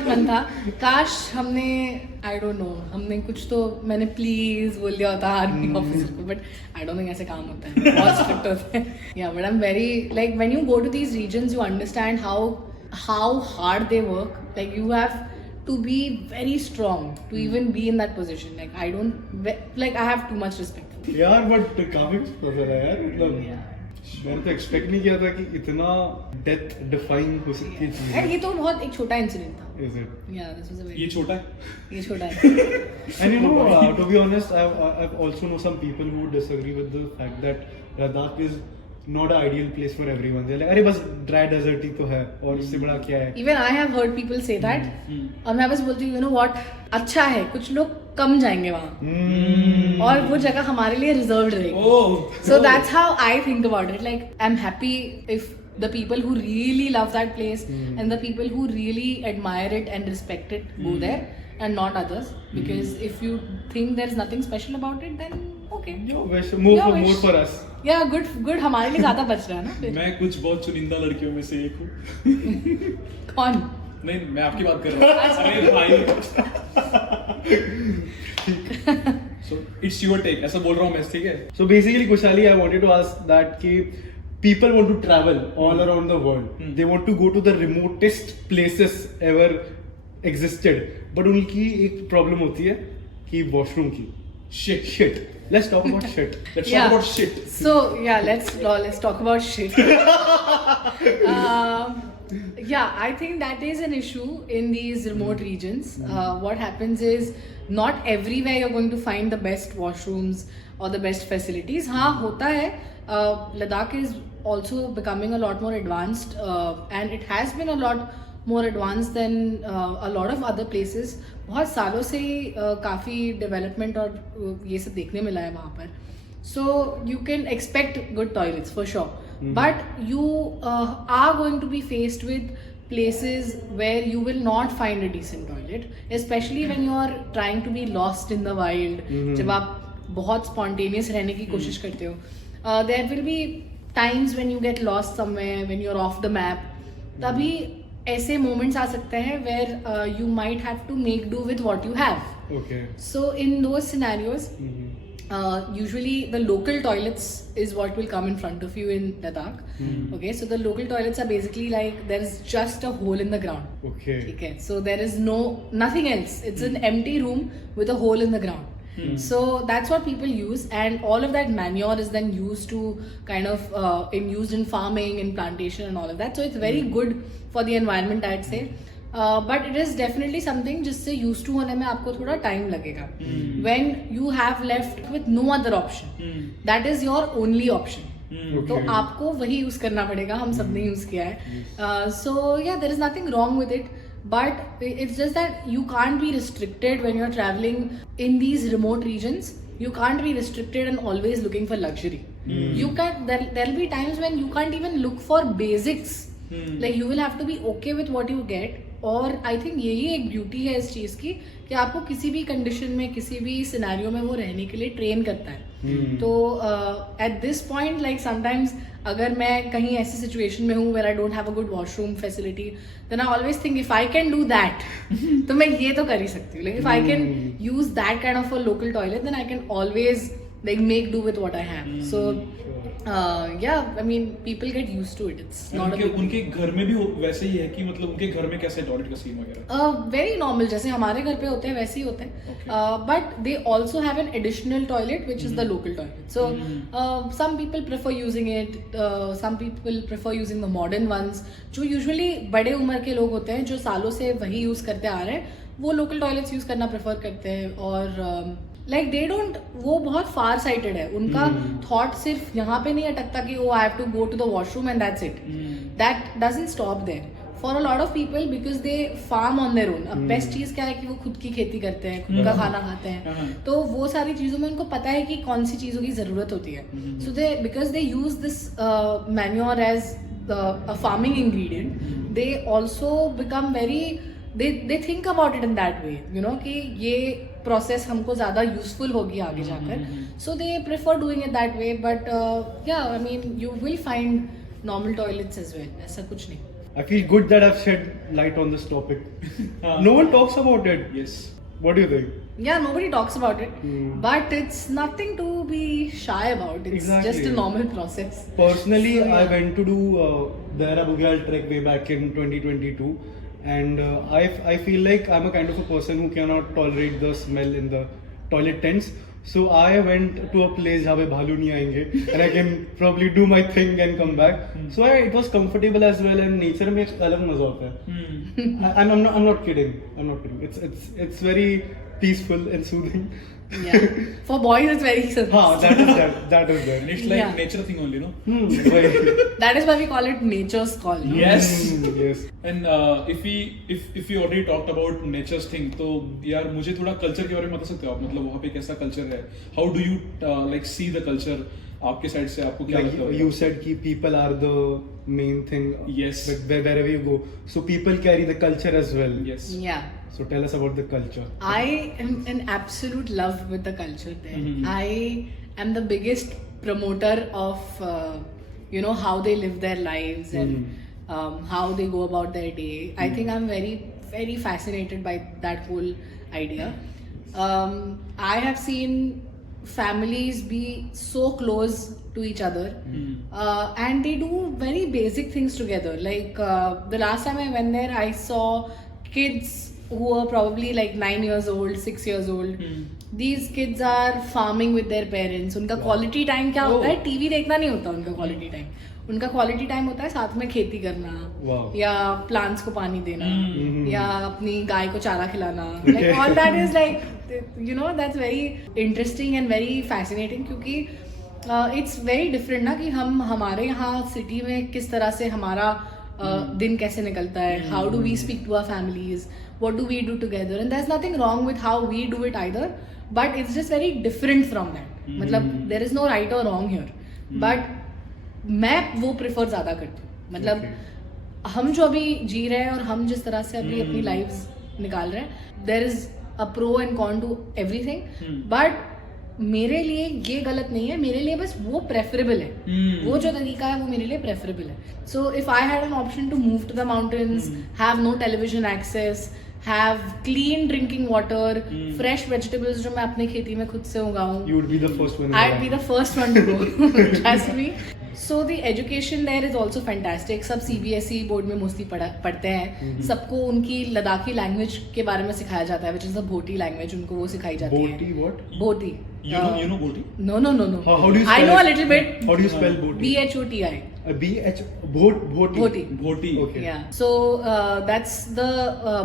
मन था. काश हमने, I don't know, हमने कुछ तो, मैंने प्लीज बोल दिया होता आर्मी ऑफिसर को, बट I don't think ऐसे काम होता है, बहुत स्ट्रिक्ट होते हैं. Yeah, but I'm very, like when you go to these regions, you understand how hard they work. Like you have to be very strong to even be in that position. Like I have too much respect. यार but काफी professor है यार, मतलब मैंने तो expect नहीं किया था कि इतना डेथ डिफाइंग हो सकती है चीज़. And ये तो बहुत एक छोटा इंसिडेंट था. Is it? Yeah, this was a very. ये छोटा है. ये छोटा है. And you know, to be honest, I've also know some people who disagree with the fact that Ladakh is not an ideal place for everyone. They're like, अरे बस dry desert ही तो है और इससे बड़ा क्या है. Even I have heard people say that. और मैं बस बोलती हूँ, you know what, अच्छा है, कुछ लोग कम जाएंगे वहाँ और वो जगह हमारे लिए रिजर्व्ड रहेगी. So that's how I think about it. Like I'm happy if the people who really love that place and the people who really admire it and respect it go there and not others. Because if you think there's nothing special about it, then okay. Your wish, more for us. Yeah, good. हमारे लिए ज्यादा बच रहा है ना फिर. मैं कुछ बहुत चुनिंदा लड़कियों में से एक हूँ. कौन? नहीं, मैं आपकी बात कर रहा हूँ. अरे भाई. So it's your take. ऐसा बोल रहा हूँ मैं, ठीक है? So basically, Kushali, I wanted to ask that कि people want to travel all around the world. They want to go to the remotest places ever existed. But उनकी एक problem होती है कि washroom की. Shit. Let's talk about shit. Let's talk about shit. So yeah, let's talk about shit. Yeah, I think that is an issue in these remote regions. What happens is not everywhere you're going to find the best washrooms or the best facilities. हाँ होता है. Ladakh is also becoming a lot more advanced and it has been a lot more advanced than a lot of other places. बहुत सालों से काफ़ी development और ये सब देखने मिला है वहाँ पर. So you can expect good toilets for sure. But you are going to be faced with places where you will not find a decent toilet, especially when you are trying to be lost in the wild. जब आप बहुत spontaneous रहने की कोशिश करते हो, there will be times when you get lost somewhere, when you're off the map. तभी ऐसे moments आ सकते हैं where you might have to make do with what you have. Okay. So in those scenarios, usually the local toilets is what will come in front of you in Ladakh. Okay, so the local toilets are basically like there's just a hole in the ground. Okay. Okay, so there is nothing else. It's an empty room with a hole in the ground. So that's what people use, and all of that manure is then used to kind of used in farming, in plantation, and all of that. So it's very good for the environment, I'd say. But it is definitely something जिससे used to होने में आपको थोड़ा time लगेगा. When you have left with no other option, that is your only option. तो Okay. आपको वही use करना पड़ेगा. हम सब ने यूज किया है. So yeah, there is nothing wrong with it. But it's just that you can't be restricted when you're traveling in these remote regions. You can't be restricted and always looking for luxury. You can. There'll be times when you can't even look for basics. Like you will have to be okay with what you get. और I think यही एक beauty है इस चीज़ की कि आपको किसी भी कंडीशन में, किसी भी सिनेरियो में वो रहने के लिए ट्रेन करता है. तो at this point like sometimes अगर मैं कहीं ऐसी सिचुएशन में हूँ where I don't have a good washroom facility, then I always think if I can do that तो मैं ये तो कर ही सकती हूँ. Like if I can use that kind of a local toilet then I can always like make do with what I have. So yeah, I mean people get used to it. It's not a big उनके घर में भी वैसे ही है कि मतलब उनके घर में कैसे टॉयलेट का सीन वगैरह? Very normal, जैसे हमारे घर पे होते हैं वैसे ही होते हैं. But they also have an additional toilet which is the local toilet. So some people prefer using it. Some people prefer using the modern ones. जो usually बड़े उम्र के लोग होते हैं जो सालों से वही यूज करते आ रहे हैं, वो लोकल टॉयलेट्स यूज करना प्रेफर करते हैं. और लाइक दे डोंट, वो बहुत फार साइटेड है. उनका थॉट सिर्फ यहाँ पे नहीं अटकता कि oh I have to go to the washroom and that's it. That doesn't stop there for a lot of people because they farm on their own. अब बेस्ट चीज क्या है कि वो खुद की खेती करते हैं, खुद का खाना खाते हैं, तो वो सारी चीजों में उनको पता है कि कौन सी चीजों की जरूरत होती है. So they because they use this manure as a farming ingredient, they also become very they think about it in that way, you know, कि ये process हमको ज़्यादा useful होगी आगे जाकर. So they prefer doing it that way. But yeah, I mean you will find normal toilets as well. ऐसा कुछ नहीं. I feel good that I've shed light on this topic. No one talks about it. Yes. What do you think? Yeah, nobody talks about it, but it's nothing to be shy about. It's Exactly. just a normal process. Personally, So, yeah. I went to do the Era Bugyal trek way back in 2022, and I feel like I'm a kind of a person who cannot tolerate the smell in the toilet tents. So I went to a place जहाँ पे भालू नहीं आएंगे, and I can probably do my thing and come back. So it was comfortable as well, and nature में एक अलग मजा होता है. I'm not kidding. It's very peaceful and soothing. Yeah, for boys it's very हाँ, that is there. And it's like Yeah. nature thing only, no? Why? that is why we call it nature's call. No? Yes. Yes. And if we already talked about nature's thing, तो यार मुझे थोड़ा culture के बारे में बता सकते हो आप? मतलब वहाँ पे कैसा कल्चर है? How do you like see the culture? आपके साइड से आपको क्या लगता है? You said कि people are the main thing. Yes. But wherever you go, so people carry the culture as well. Yes. Yeah. So tell us about the culture. I am in absolute love with the culture there. I am the biggest promoter of you know how they live their lives and how they go about their day. I think I'm very very fascinated by that whole idea. I have seen families be so close to each other and they do very basic things together. Like the last time I went there, I saw kids who are probably like 9 years old, 6 years old. These kids are farming with their parents. उनका quality time क्या होता है? TV देखना नहीं होता उनका quality time. उनका quality time होता है साथ में खेती करना, या plants को पानी देना, या अपनी गाय को चारा खिलाना. Like all that is like, you know, that's very interesting and very fascinating क्योंकि it's very different ना कि हम हमारे यहाँ city में किस तरह से हमारा दिन कैसे निकलता है. How do we speak to our families? What do we do together? And there's nothing wrong with how we do it either, but it's just very different from that. मतलब देयर इज नो राइट और wrong here, but मैं वो prefer ज्यादा करती हूँ. मतलब हम जो अभी जी रहे हैं और हम जिस तरह से अभी अपनी लाइव्स निकाल रहे हैं, there is a pro and con to everything, but मेरे लिए ये गलत नहीं है, मेरे लिए बस वो प्रेफरेबल है. वो जो तरीका है वो मेरे लिए प्रेफरेबल है. So if I had an option to move to the mountains, have no television access, have clean drinking water, fresh vegetables जो मैं अपनी खेती में खुद से उगाऊं, You would be the first one. I'd be the first one to go. Trust me. So the education there is also fantastic. सब CBSE board में मोस्टली पढ़ते हैं. सबको उनकी लद्दाखी लैंग्वेज के बारे में सिखाया जाता है, which is the Bhoti language. उनको वो सिखाई जाती है. Bhoti, what? Bhoti. You know Bhoti? No. How do you spell I know it? a little bit. How do you spell Bhoti? BHOTI. BH Bhoti. Bhoti. Bhoti. Okay. Yeah. So that's the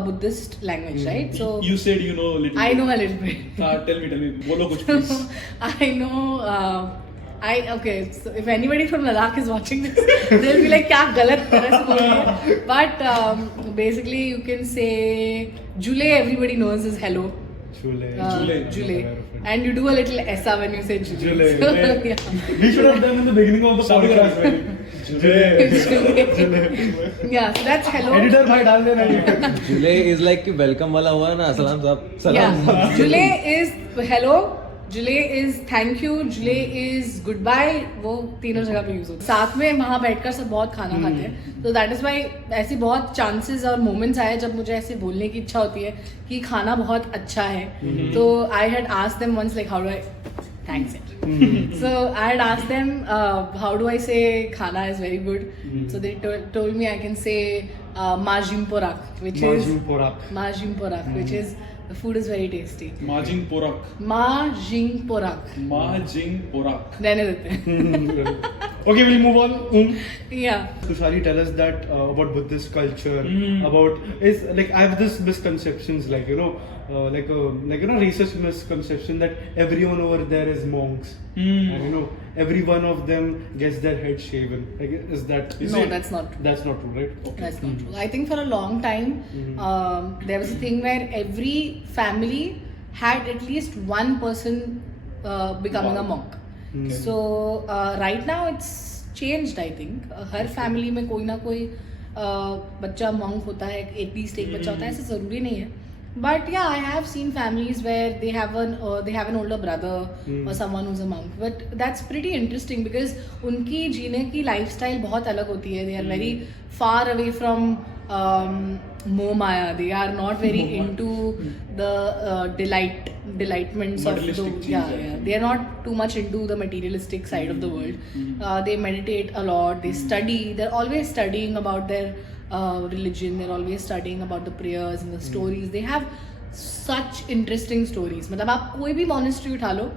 Buddhist language, right? So You said you know a little. I know a little bit. Tell me. बोलो कुछ please. I know. Okay. So if anybody from Ladakh is watching this, they'll be like, "क्या गलत तरह से बोल रही है?" But basically, you can say Jule. Everybody knows is hello. Jule. Jule. And you do a little essa when you say Jule. Jule. So, yeah. We should have done in the beginning of the podcast. Right? Jule. Yeah. So that's hello. Editor भाई डाल देना ये. जुले is like welcome वाला हुआ ना, सलाम साहब, सलाम. Yeah. Jule is hello. Jule is thank you. Jule is goodbye. वो तीनों जगह पे यूज होता है. साथ में वहाँ बैठकर सब बहुत खाना खाते हैं. तो दैट इज वाई ऐसी बहुत चांसेस और मोमेंट्स आए जब मुझे ऐसे बोलने की इच्छा होती है कि खाना बहुत अच्छा है. तो I had asked them once like how do I thanks it. So I had asked them how do I say khana is very good. So they told me I can say Majim Porak, which Majim Porak. is Majim Porak, which is the food is very tasty. Majing Porak. Majing Porak. Majing Porak. रहने देते हैं. Okay, we'll move on. Yeah. Tushari, tell us that about Buddhist culture. About is like I have this misconceptions like like a racist misconception that everyone over there is monks and every one of them gets their head shaven. Like, is that No, that's not true. That's not true, right? That's not true. I think for a long time, there was a thing where every family had at least one person becoming a monk. So right now it's changed. I think her family में कोई ना कोई बच्चा monk होता है, at least एक बच्चा होता है. ऐसा जरूरी नहीं है. But yeah, I have seen families where they have an older brother or someone who's a monk. But that's pretty interesting because उनकी जीने की lifestyle बहुत अलग होती है. They are very far away from मोह माया. They are not very into the delightments of the Materialistic yeah. things, They are not too much into the materialistic side of the world. They meditate a lot. They study. They're always studying about their religion. They're always studying about the prayers and the stories. They have such interesting stories. मतलब आप कोई भी monastery उठा लो,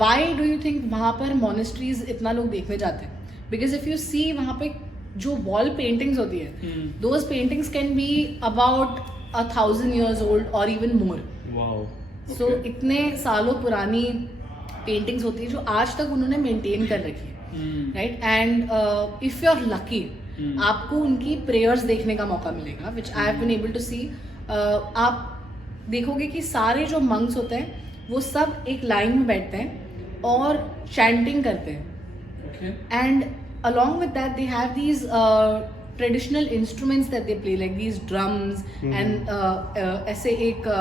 why do you think वहाँ पर monasteries इतना लोग देखने जाते हैं? Because if you see वहाँ पे जो wall paintings होती है, those paintings can be about 1,000 years old or even more. Wow. So इतने सालों पुरानी paintings होती है जो आज तक उन्होंने maintain कर रखी है, right? And if you're lucky, आपको उनकी प्रेयर्स देखने का मौका मिलेगा, which I have been able to see. आप देखोगे कि सारे जो मंक्स होते हैं वो सब एक लाइन में बैठते हैं और चैंटिंग करते हैं. And along with that they have these traditional instruments that they play, like these drums and ऐसे एक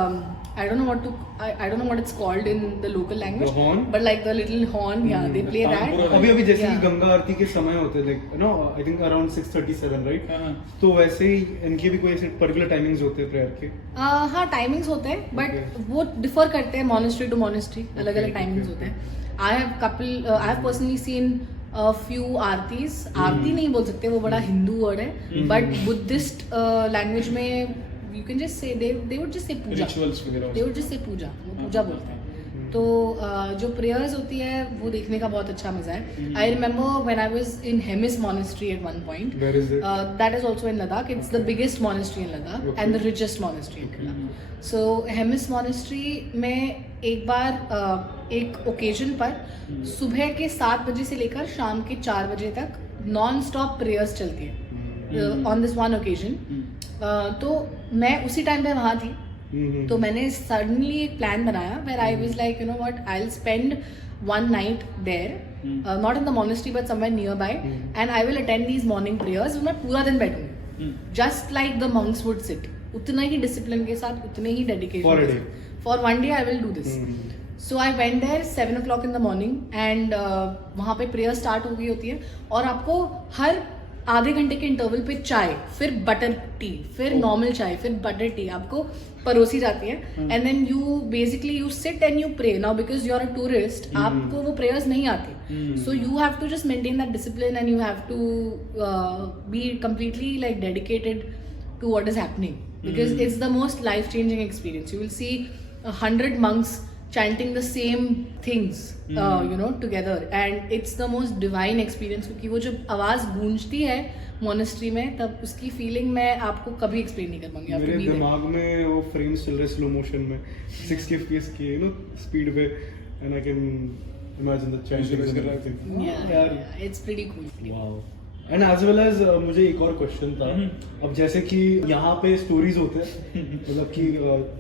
I don't know what it's called in the local language. The horn? But like the little horn, yeah, they play that. अभी जैसे कि Yeah. Ganga आरती के समय होते like I think around 6:37 right? तो वैसे ही इनके भी कोई ऐसे पर्टिकुलर टाइमिंग्स होते हैं प्रेयर के? हाँ, टाइमिंग्स होते हैं बट वो डिफर करते हैं मॉनेस्ट्री टू मॉनेस्ट्री. अलग अलग टाइमिंग्स होते हैं. I have personally seen few aartis. आरती नहीं बोल सकते, वो बड़ा हिंदू वर्ड है, बट बुद्धिस्ट लैंग्वेज में you can just say they would just say puja. Rituals वगैरह. They would just say puja. वो पूजा बोलते हैं. तो जो प्रेयर्स होती है वो देखने का बहुत अच्छा मजा है. I remember when I was in Hemis monastery at one point. Where is it? That is also in Ladakh. It's the biggest monastery in Ladakh and the richest monastery in Ladakh. So Hemis monastery में एक बार एक occasion पर सुबह के 7 बजे से लेकर शाम के 4 बजे तक नॉन स्टॉप प्रेयर्स चलती है ऑन दिस वन ओकेजन. तो मैं उसी टाइम पे वहाँ थी. तो मैंने सडनली एक प्लान बनाया where I was like what, I will spend one night there, not in the monastery but somewhere nearby, and I will attend these morning prayers. मैं पूरा दिन बैठूंगी, just like the monks would sit. उतना ही discipline के साथ, उतने ही dedication For a के day. साथ. For one day I will do this. So I went there 7 o'clock in the morning and वहाँ पे prayer start हो गई होती है और आपको हर आधे घंटे के इंटरवल पे चाय, फिर बटर टी, फिर नॉर्मल चाय, फिर बटर टी आपको परोसी जाती है and then you basically you sit and you pray. Now because you are a tourist, आपको वो प्रेयर्स नहीं आती, so you have to just maintain that discipline and you have to be completely like dedicated to what is happening because it's the most life changing experience. You will see 100 monks chanting the same things you know together and it's the most divine experience क्योंकि वो जब आवाज गूंजती है monastery में तब उसकी feeling मैं आपको कभी एक्सप्लेन नहीं कर पाऊंगी. आपको मेरे भी दिमाग में वो फ्रेम्स चल रहे स्लो मोशन में 60 fps की यू नो स्पीड पे and I can imagine the chanting. yeah, it's pretty cool. Wow. And as well as मुझे एक और क्वेश्चन था. अब जैसे कि यहाँ पे स्टोरीज होते हैं मतलब कि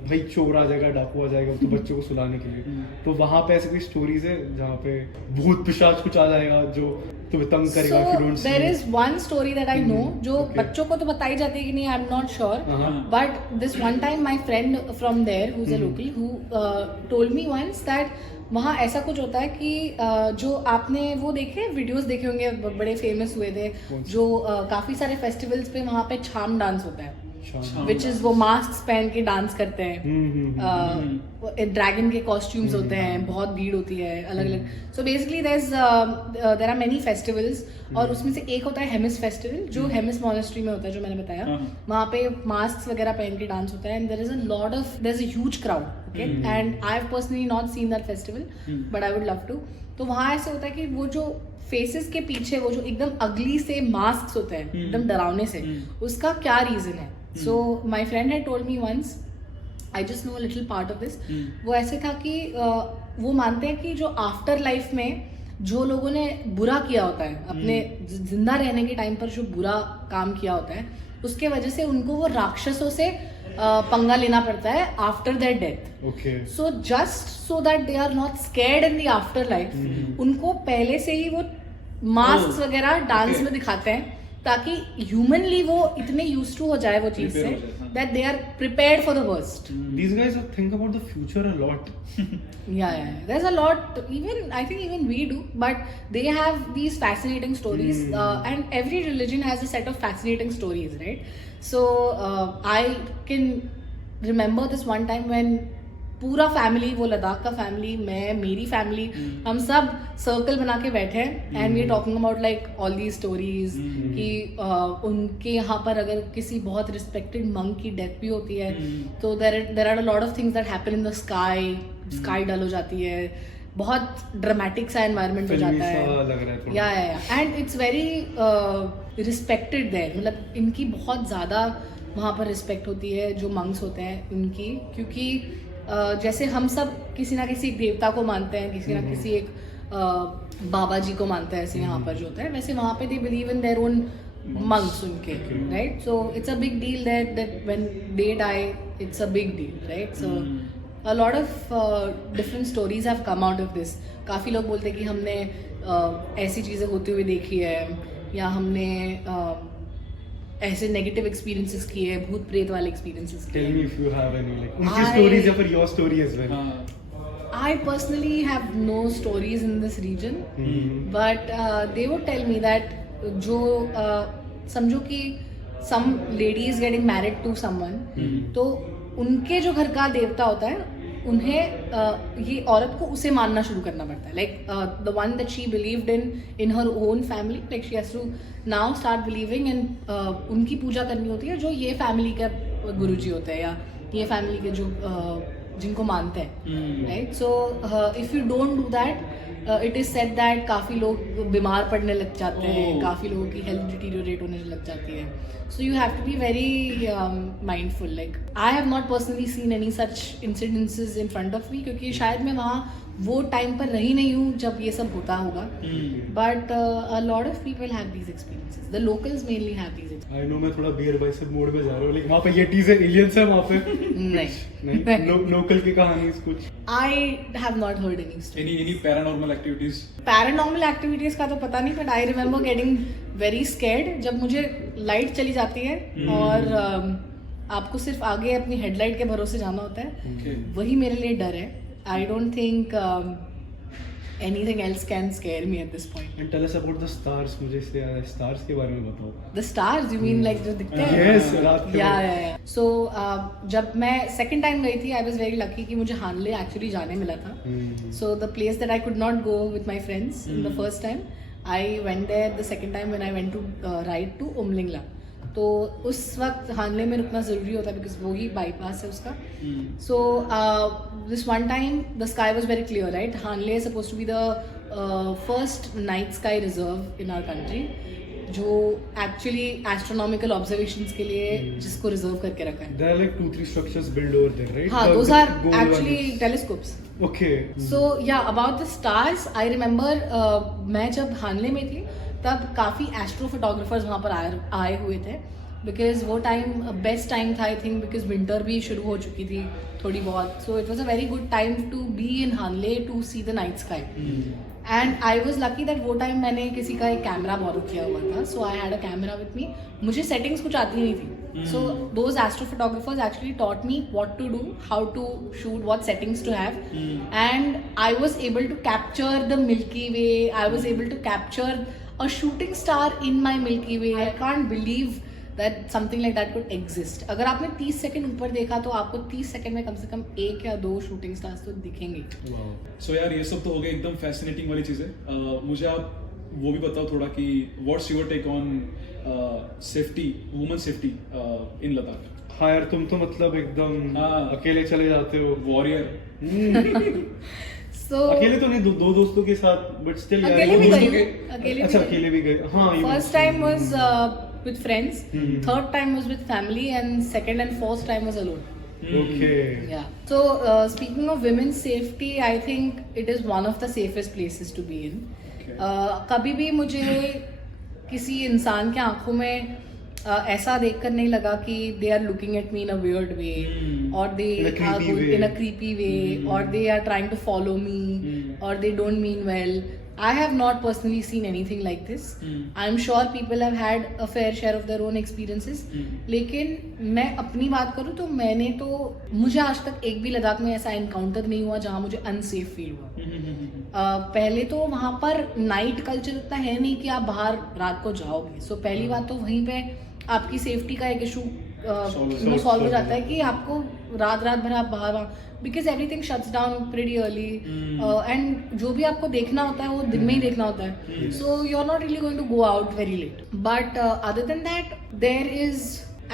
भाई चोर आ जाएगा, डाकू आ जाएगा तो बच्चों को सुलाने के लिए, तो वहाँ पे ऐसे कोई स्टोरीज है जहाँ पे भूत पिशाच कुछ आ जाएगा जो तुम्हें तंग करेगा if you don't see there it? is one story that I know जो Okay. बच्चों को तो बताई जाती है कि नहीं, I am not sure, Uh-huh. but this one time my friend from there who's a local who told me once that वहाँ ऐसा कुछ होता है कि जो आपने वो देखे वीडियोस देखे होंगे बड़े फेमस हुए थे जो काफी सारे फेस्टिवल्स पे वहाँ पे छाम डांस होता है शाम. विच इज वो मास्क पहन के डांस करते हैं, ड्रैगन के कॉस्ट्यूम्स होते हैं, बहुत भीड़ होती है अलग अलग. So basically there are many festivals और उसमें से एक होता है हेमिस फेस्टिवल जो हेमिस मोनेस्ट्री में होता है जो मैंने बताया. वहाँ पे मास्क वगैरह पहन के डांस होता है and there is a huge crowd. Okay, and I have personally not seen that festival but I would love to. तो वहाँ ऐसे होता है कि वो जो फेसेस के पीछे वो जो एकदम अगली से मास्क होते हैं एकदम डरावने से, उसका क्या रीजन है. So my friend had told me once, I just know a little part of this. वो ऐसे था कि वो मानते हैं कि जो आफ्टर लाइफ में जो लोगों ने बुरा किया होता है अपने जिंदा रहने के टाइम पर जो बुरा काम किया होता है उसके वजह से उनको वो राक्षसों से पंगा लेना पड़ता है after their death. Okay. So just so that they are not scared in the after life उनको पहले से ही वो मास्क वगैरह डांस में दिखाते हैं ताकि ह्यूमनली वो इतने यूज्ड टू हो जाए वो चीज से that they are prepared for the worst. These guys think about the future a lot. Yeah, there's a lot, even I think even we do, but they have these fascinating stories and every religion has a set of fascinating stories, right? So I can remember this one time when पूरा family, वो लद्दाख का family, मैं, मेरी family, हम सब circle बना के बैठे हैं and we are talking about like all the stories कि उनके यहाँ पर अगर किसी बहुत रिस्पेक्टेड मंक की डेथ भी होती है तो there are a lot of things that happen in the sky dull हो जाती है, बहुत ड्रामेटिक सा एनवायरनमेंट हो जाता है. या and it's very respected there, मतलब इनकी बहुत ज़्यादा वहाँ पर रिस्पेक्ट होती है जो मंक्स होते हैं इनकी, क्योंकि जैसे हम सब किसी ना किसी एक देवता को मानते हैं, किसी ना किसी एक बाबा जी को मानते हैं ऐसे यहाँ पर जो होता है, वैसे वहाँ पे they believe in their own monks उनके, right. So it's a big deal that when they die it's a big deal, right. So a lot of different stories have come out of this. काफ़ी लोग बोलते हैं कि हमने ऐसी चीज़ें होते हुए देखी है या हमने ऐसे नेगेटिव एक्सपीरियंसेस किए हैं, भूत प्रेत वाले एक्सपीरियंसेस किए. Tell me if you have any like उनकी stories या फिर your story as well. I personally have no stories in this region, but they would tell me that जो समझो कि some ladies getting married to someone, तो उनके जो घर का देवता होता है उन्हें ये औरत को उसे मानना शुरू करना पड़ता है, like the one that she believed in her own family, like she has to now start believing in, उनकी पूजा करनी होती है जो ये फैमिली के गुरुजी होते हैं या ये फैमिली के जो जिनको मानते हैं, right. So if you don't do that it is said that काफ़ी लोग बीमार पड़ने लग जाते हैं, काफ़ी लोगों की हेल्थ डिटीरियोरेट होने लग जाती है. So you have to be very mindful. Like I have not personally seen any such incidences in front of me क्योंकि शायद मैं वहाँ वो टाइम पर रही नहीं हूँ जब ये सब होता होगा. But a lot of people have these experiences. The locals mainly have these experiences. I know मैं थोड़ा beer bicep मोड में जा रहा हूँ, लेकिन वहाँ पे ये चीज़ें aliens है वहाँ पे. नहीं. लोकल की कहानी कुछ I have not heard any story. Any paranormal activities? Paranormal activities का तो पता नहीं, but I remember getting very scared जब मुझे लाइट चली जाती है और आपको सिर्फ आगे अपनी हेडलाइट के भरोसे जाना होता है, Okay. वही मेरे लिए डर है. आई don't think anything else can scare me at this point. And tell us about the stars. मुझे इससे stars के बारे में बताओ. The stars you mean like जो दिखते हैं? Yes, रात के या वक्त. सो जब मैं सेकंड टाइम गई थी, आई वाज वेरी लकी कि मुझे हानले एक्चुअली जाने मिला था. So the place that I could not go with my friends in the first time, I went there the second time when I went to ride to Umlingla. तो उस वक्त हानले में रुकना ज़रूरी होता है बिकॉज वो ही बाईपास है उसका. So this one time the sky was very clear, right? Hanle is supposed to be the first night sky reserve in our country, जो एक्चुअली एस्ट्रोनॉमिकल ऑब्जर्वेशंस के लिए जिसको रिजर्व करके रखा है. There are like 2-3 structures built over there, right? हाँ, The those are gold actually ones. telescopes. Okay. So yeah, about the stars, I remember मैं जब हानले में थी तब काफ़ी एस्ट्रो फोटोग्राफर्स वहाँ पर आए हुए थे, बिकॉज वो टाइम बेस्ट टाइम था आई थिंक, बिकॉज विंटर भी शुरू हो चुकी थी थोड़ी बहुत. So it was a very good time to be in Hanle to see the night sky. And I was lucky that वो टाइम मैंने किसी का एक कैमरा बोरो किया हुआ था. So I had a camera with me. मुझे सेटिंग्स कुछ आती नहीं थी. So those astro photographers actually taught me what to do, how to shoot, what settings to have. And I was able to capture the Milky Way. I was able to capture a shooting star in my Milky Way. I can't believe that something like that could exist. अगर आपने 30 second ऊपर देखा तो आपको 30 second में कम से कम 1 या 2 shooting stars तो दिखेंगे. Wow. So यार ये सब तो हो गए एकदम फैसिनेटिंग वाली चीजें. मुझे आप वो भी बताओ थोड़ा कि what's your take on safety, women safety in Ladakh. हाँ यार, तुम तो मतलब एकदम हाँ. अकेले चले जाते हो. वॉरियर. So अकेले तो नहीं, दो दोस्तों के साथ, बट स्टिल यार. अकेले भी दोस्तों गई के- अकेले अच्छा, अकेले भी गए. हाँ. First time was with friends, third time was with family, and second and fourth time was alone. Okay. Yeah. So speaking of women's safety, I think it is one of the safest places to be in. Okay. कभी भी मुझे किसी इंसान के आंखों में ऐसा देखकर नहीं लगा कि they are looking at me in a weird way, or they In a are creepy going way. in a creepy way, or they are trying to follow me, or they don't mean well. I have not personally seen anything like this. I'm sure people have had a fair share of their own experiences. लेकिन मैं अपनी बात करूँ तो मुझे आज तक एक भी लद्दाख में ऐसा एनकाउंटर नहीं हुआ जहाँ मुझे अनसेफ फील हुआ. पहले तो वहाँ पर नाइट कल्चर इतना है नहीं कि आप बाहर रात को जाओगे. सो पहली बात तो वहीं पे आपकी सेफ्टी का एक इशू सॉल्व हो जाता है कि आपको रात भर आप बाहर, because everything shuts down pretty early, and जो भी आपको देखना होता है वो दिन में ही देखना होता है. So you are not really going to go out very late. But other than that there is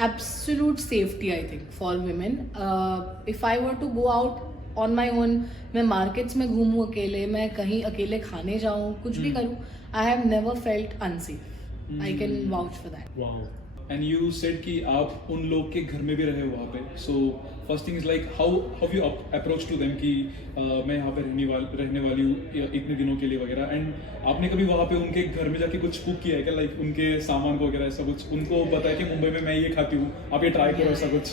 absolute safety I think for women. If I were to go out on my own, मैं markets में घूमूँ अकेले, मैं कहीं अकेले खाने जाऊँ, कुछ भी करूँ, I have never felt unsafe. I can vouch for that. Wow. And you said कि आप उन लोग के घर में भी रहे वहाँ पे. So first thing is like how you approach to them कि मैं यहाँ पे रहने वाली हूँ इतने दिनों के लिए वगैरह. एंड आपने कभी वहाँ पे उनके घर में जाके कुछ कुक किया है क्या, लाइक उनके सामान को वगैरह ऐसा कुछ, उनको बताया कि मुंबई में मैं ये खाती हूँ, आप ये ट्राई करो, ऐसा कुछ.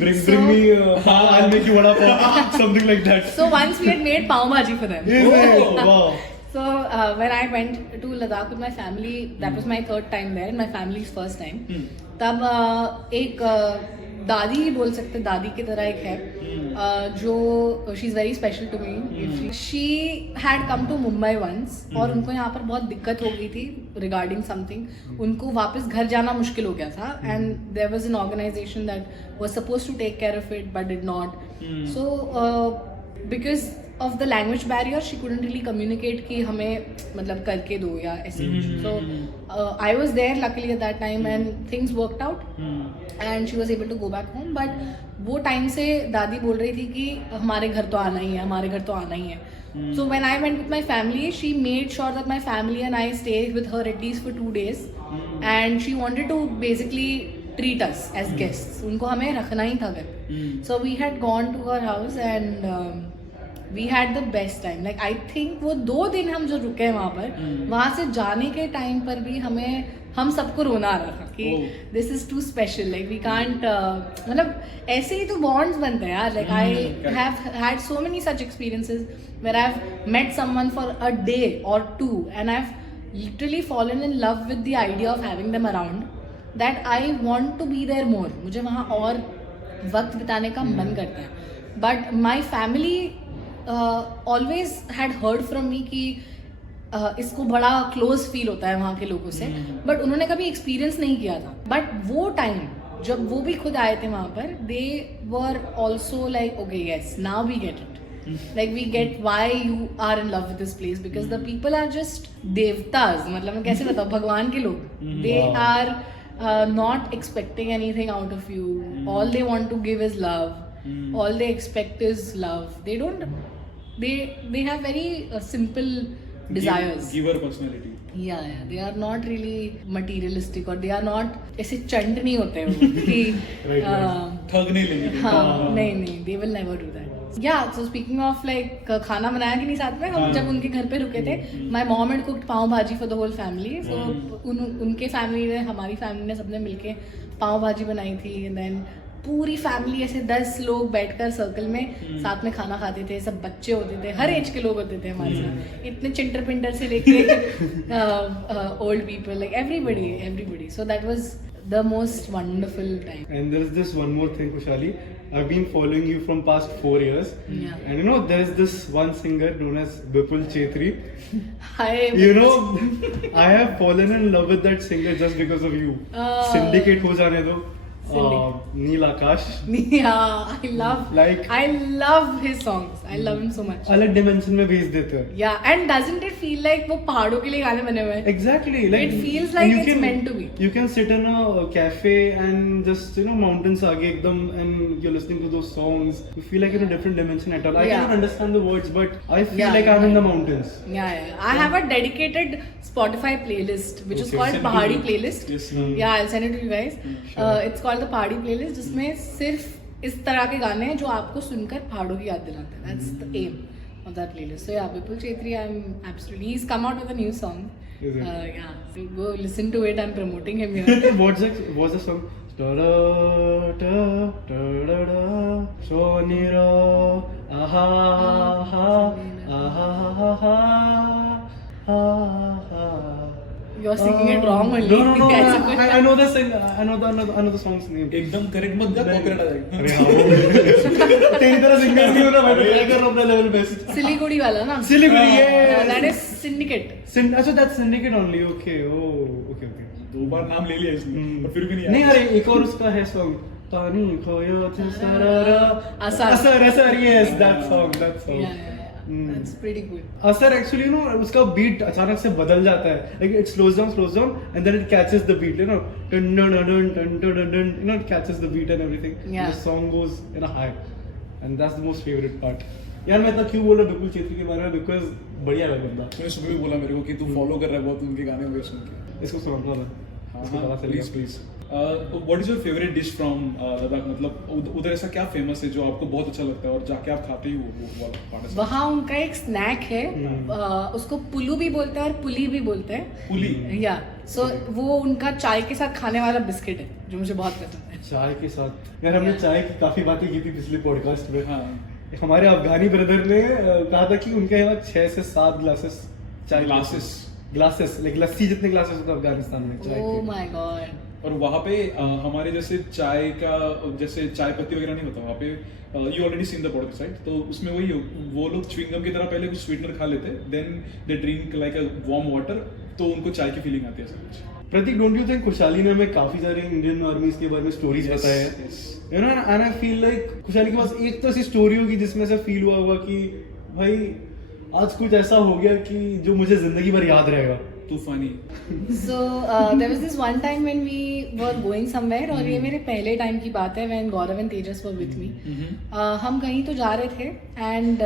Bring me. I'll make you vada pav. Something like that. So once we had made pav bhaji for them. Is it? Wow. So when I went to Ladakh with my family, that was my third time there, and my family's first time. तब एक दादी ही बोल सकते, दादी की तरह एक है जो she is very special to me. She had come to Mumbai once, और उनको यहाँ पर बहुत दिक्कत हो गई थी रिगार्डिंग समथिंग. उनको वापस घर जाना मुश्किल हो गया था, and there was an organization that was suppose to take care of it but did not. So because of the language barrier, she couldn't really communicate कि हमें मतलब करके दो या ऐसे कुछ. So I was there luckily at that time, and things worked out, and she was able to go back home. But वो time से दादी बोल रही थी कि हमारे घर तो आना ही है, हमारे घर तो आना ही है. So when I went with my family, she made sure that my family and I stayed with her at least for 2 days, and she wanted to basically treat us as guests. उनको हमें रखना ही था घर. So we had gone to her house, and we had the best time. Like I think वो 2 दिन हम जो रुके हैं वहाँ पर, वहाँ से जाने के टाइम पर भी हम सबको रोना आ रहा था कि this is too special. Like we can't, मतलब ऐसे ही तो बॉन्ड्स बनते हैं यार. Like I have had so many such experiences where I have met someone for a day और 2 and I have literally fallen in love with the idea of having them around, that I want to be there more. मुझे वहाँ और वक्त बिताने का मन करता है. But my family always had heard from me कि इसको बड़ा क्लोज फील होता है वहाँ के लोगों से, बट उन्होंने कभी एक्सपीरियंस नहीं किया था. बट वो टाइम जब वो भी खुद आए थे वहाँ पर, they were also like okay yes now we get it. Like we get why you are in love with this place, because the people are just devtas. मतलब मैं कैसे बताऊँ, भगवान के लोग. They are not expecting anything out of you. All they want to give is love. All they expect is love. They don't. They have very simple desires. Giver personality. Yeah, they are not really materialistic, or they are not ऐसे चंड नहीं होते हैं वो कि ठग नहीं लेंगे. हाँ, नहीं, they will never do that. Yeah, so speaking of like खाना बनाया कि नहीं साथ में, हम जब उनके घर पे रुके थे, my mom had cooked पाव भाजी for the whole family. So उनके फैमिली ने, हमारी फैमिली ने सबने मिलके पाव भाजी बनाई थी. And then पूरी फैमिली ऐसे 10 लोग बैठकर सर्कल में साथ में खाना खाते थे. सब बच्चे होते थे, हर एज के लोग होते थे हमारे साथ, इतने चिंटर पिंटर से लेके old people, like everybody. So that was the most wonderful time. And there's this one more thing, Kushali. I've been following you from past 4 years. Yeah. And you know, there's this one singer known as Bipul Chetri. Hi. You know, I have fallen in love with that singer just because of you. Syndicate ho jane do. Neel Akash. Yeah, I love his songs. I love him so much. अलग dimension में भेज देते हैं. Yeah, and doesn't it feel like वो पहाड़ों के लिए गाने बने हुए हैं? Exactly. Like it feels like it's meant to be. You can sit in a cafe and just mountains आगे एकदम, and you're listening to those songs. You feel like in a different dimension at all. I cannot understand the words, but I feel like I'm in the mountains. Yeah. I have a dedicated Spotify playlist which is called Pahadi Playlist. Yes. Yeah, I'll send it to you guys. It's called the Pahadi Playlist, जिसमें सिर्फ इस तरह के गाने हैं जो आपको सुनकर पहाड़ों की याद दिलाते हैं. That's the aim of that playlist. So yeah, Bipul Chetri, he's come out with a new song. Is it? Yeah, so go listen to it. I'm promoting him here. What's the song? Da-da, da, da-da-da, Sonira, aha, aha, aha, aha, aha. You're singing it wrong only. No. I know the sing. I know the song's name. एकदम correct मत जा, copyright आ जाएगा. अरे हाँ, तेरी तरह singer नहीं हो ना, मैं तो ट्राई कर रहा हूँ अपने लेवल पे. सिलीगुड़ी वाला ना? Siliguri, yes. That is Syndicate. अच्छा, that's Syndicate only. Okay. Oh, okay. 2 बार नाम ले लिया इसने, पर फिर भी नहीं आया. नहीं, अरे एक और उसका है सॉन्ग, पानी खोयो थे सरारा, असर, yes, that song. Yeah. That's pretty good. असर एक्चुअली उसका बीट अचानक से बदल जाता है. Like it slows down and then it catches the beat, dun dun dun dun dun dun, it catches the beat and everything. Yeah. The song goes in a high, and that's the most favorite part. यार मैं तो क्यों बोल रहा बिल्कुल चेत्री के बारे में, बिकॉज बढ़िया लगा बंदा. मैंने सुबह भी बोला मेरे को कि तू फॉलो कर रहा है बहुत उनके गाने वगैरह सुन के. इसको सुन रहा था. हाँ, please. What is your favourite dish from Ladakh? मतलब उधर ऐसा क्या फेमस है जो आपको बहुत अच्छा लगता है और जाके आप खाते ही वो वाला पार्ट? वहाँ उनका एक स्नैक है, उसको पुलू भी बोलते हैं और पुली भी बोलते हैं. पुली? या सो वो उनका चाय के साथ खाने वाला बिस्किट है जो मुझे बहुत पसंद है. चाय के साथ यार हमने चाय की काफी बातें की थी पिछले पॉडकास्ट में. हाँ. हमारे अफगानी ब्रदर ने कहा था कि उनके यहाँ 6 से 7 ग्लासेस चाय, ग्लासेस लाइक लस्सी जितने ग्लासेस होते हैं अफगानिस्तान में चाय के. Oh my God. और वहाँ पे हमारे जैसे चाय का जैसे चाय पत्ती वगैरह नहीं होता वहाँ पे. You already seen the podcast right? तो उसमें वही वो लोग च्युइंगम की तरह पहले कुछ स्वीटनर खा लेते, then they drink like a warm water, तो उनको चाय की फीलिंग आती है सब कुछ. प्रतीक, डोंट यू थिंक खुशहाली ने हमें काफी सारे इंडियन आर्मीज के बारे में स्टोरीज बताए हैं? You know, and I feel like खुशहाली के पास एक तो ऐसी स्टोरी होगी जिसमें से फील हुआ होगा कि भाई आज कुछ ऐसा हो गया कि जो मुझे जिंदगी भर याद रहेगा. Too funny. So there was this one time when we were going somewhere, और ये मेरे पहले टाइम की बात है when Gaurav and Tejas were with me. हम कहीं तो जा रहे थे and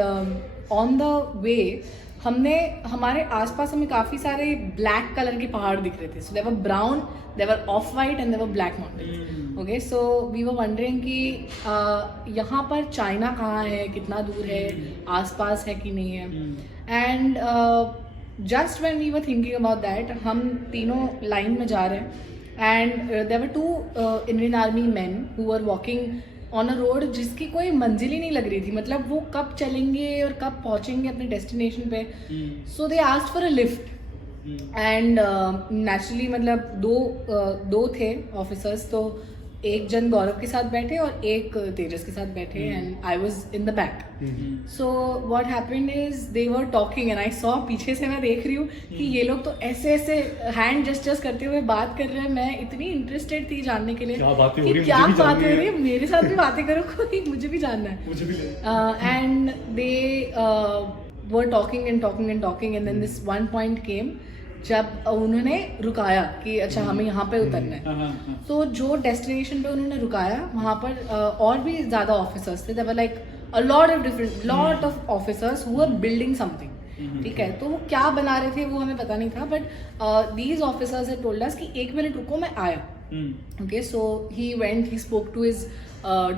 on the way हमने हमारे आसपास हमें काफी सारे ब्लैक कलर के पहाड़ दिख रहे थे. So there were brown, there were off white and there were black mountains. Okay, so we were wondering कि यहाँ पर चाइना कहाँ है, कितना दूर है, आसपास है कि नहीं है. And just when we were thinking about that, हम तीनों लाइन में जा रहे हैं. And there were 2 Indian army man who were walking on a road जिसकी कोई मंजिल ही नहीं लग रही थी. मतलब वो कब चलेंगे और कब पहुंचेंगे अपने डेस्टिनेशन पे. So they asked for a lift. And naturally मतलब दो थे ऑफिसर्स. तो एक जन गौरव के साथ बैठे और एक तेजस के साथ बैठे. And I was in the back. So what happened is they were talking and I saw, पीछे से मैं देख रही हूँ कि ये लोग तो ऐसे ऐसे हैंड जेस्चर्स करते हुए बात कर रहे हैं. मैं इतनी इंटरेस्टेड थी जानने के लिए क्या बातें हो रही हैं, कि क्या मुझे भी बातें हो जाननी रही है. है. मेरे साथ भी बातें करो कोई, मुझे भी जानना है. मुझे भी and they were talking and talking and talking. And then this one point came जब उन्होंने रुकाया कि अच्छा हमें यहाँ पे उतरना है. तो जो डेस्टिनेशन पे उन्होंने रुकाया वहाँ पर और भी ज़्यादा ऑफिसर्स थे. There like a lot of officers who are building something. ठीक है, तो वो क्या बना रहे थे वो हमें पता नहीं था. But these officers had told us कि 1 मिनट रुको, मैं आया. Okay, so he went, he spoke to his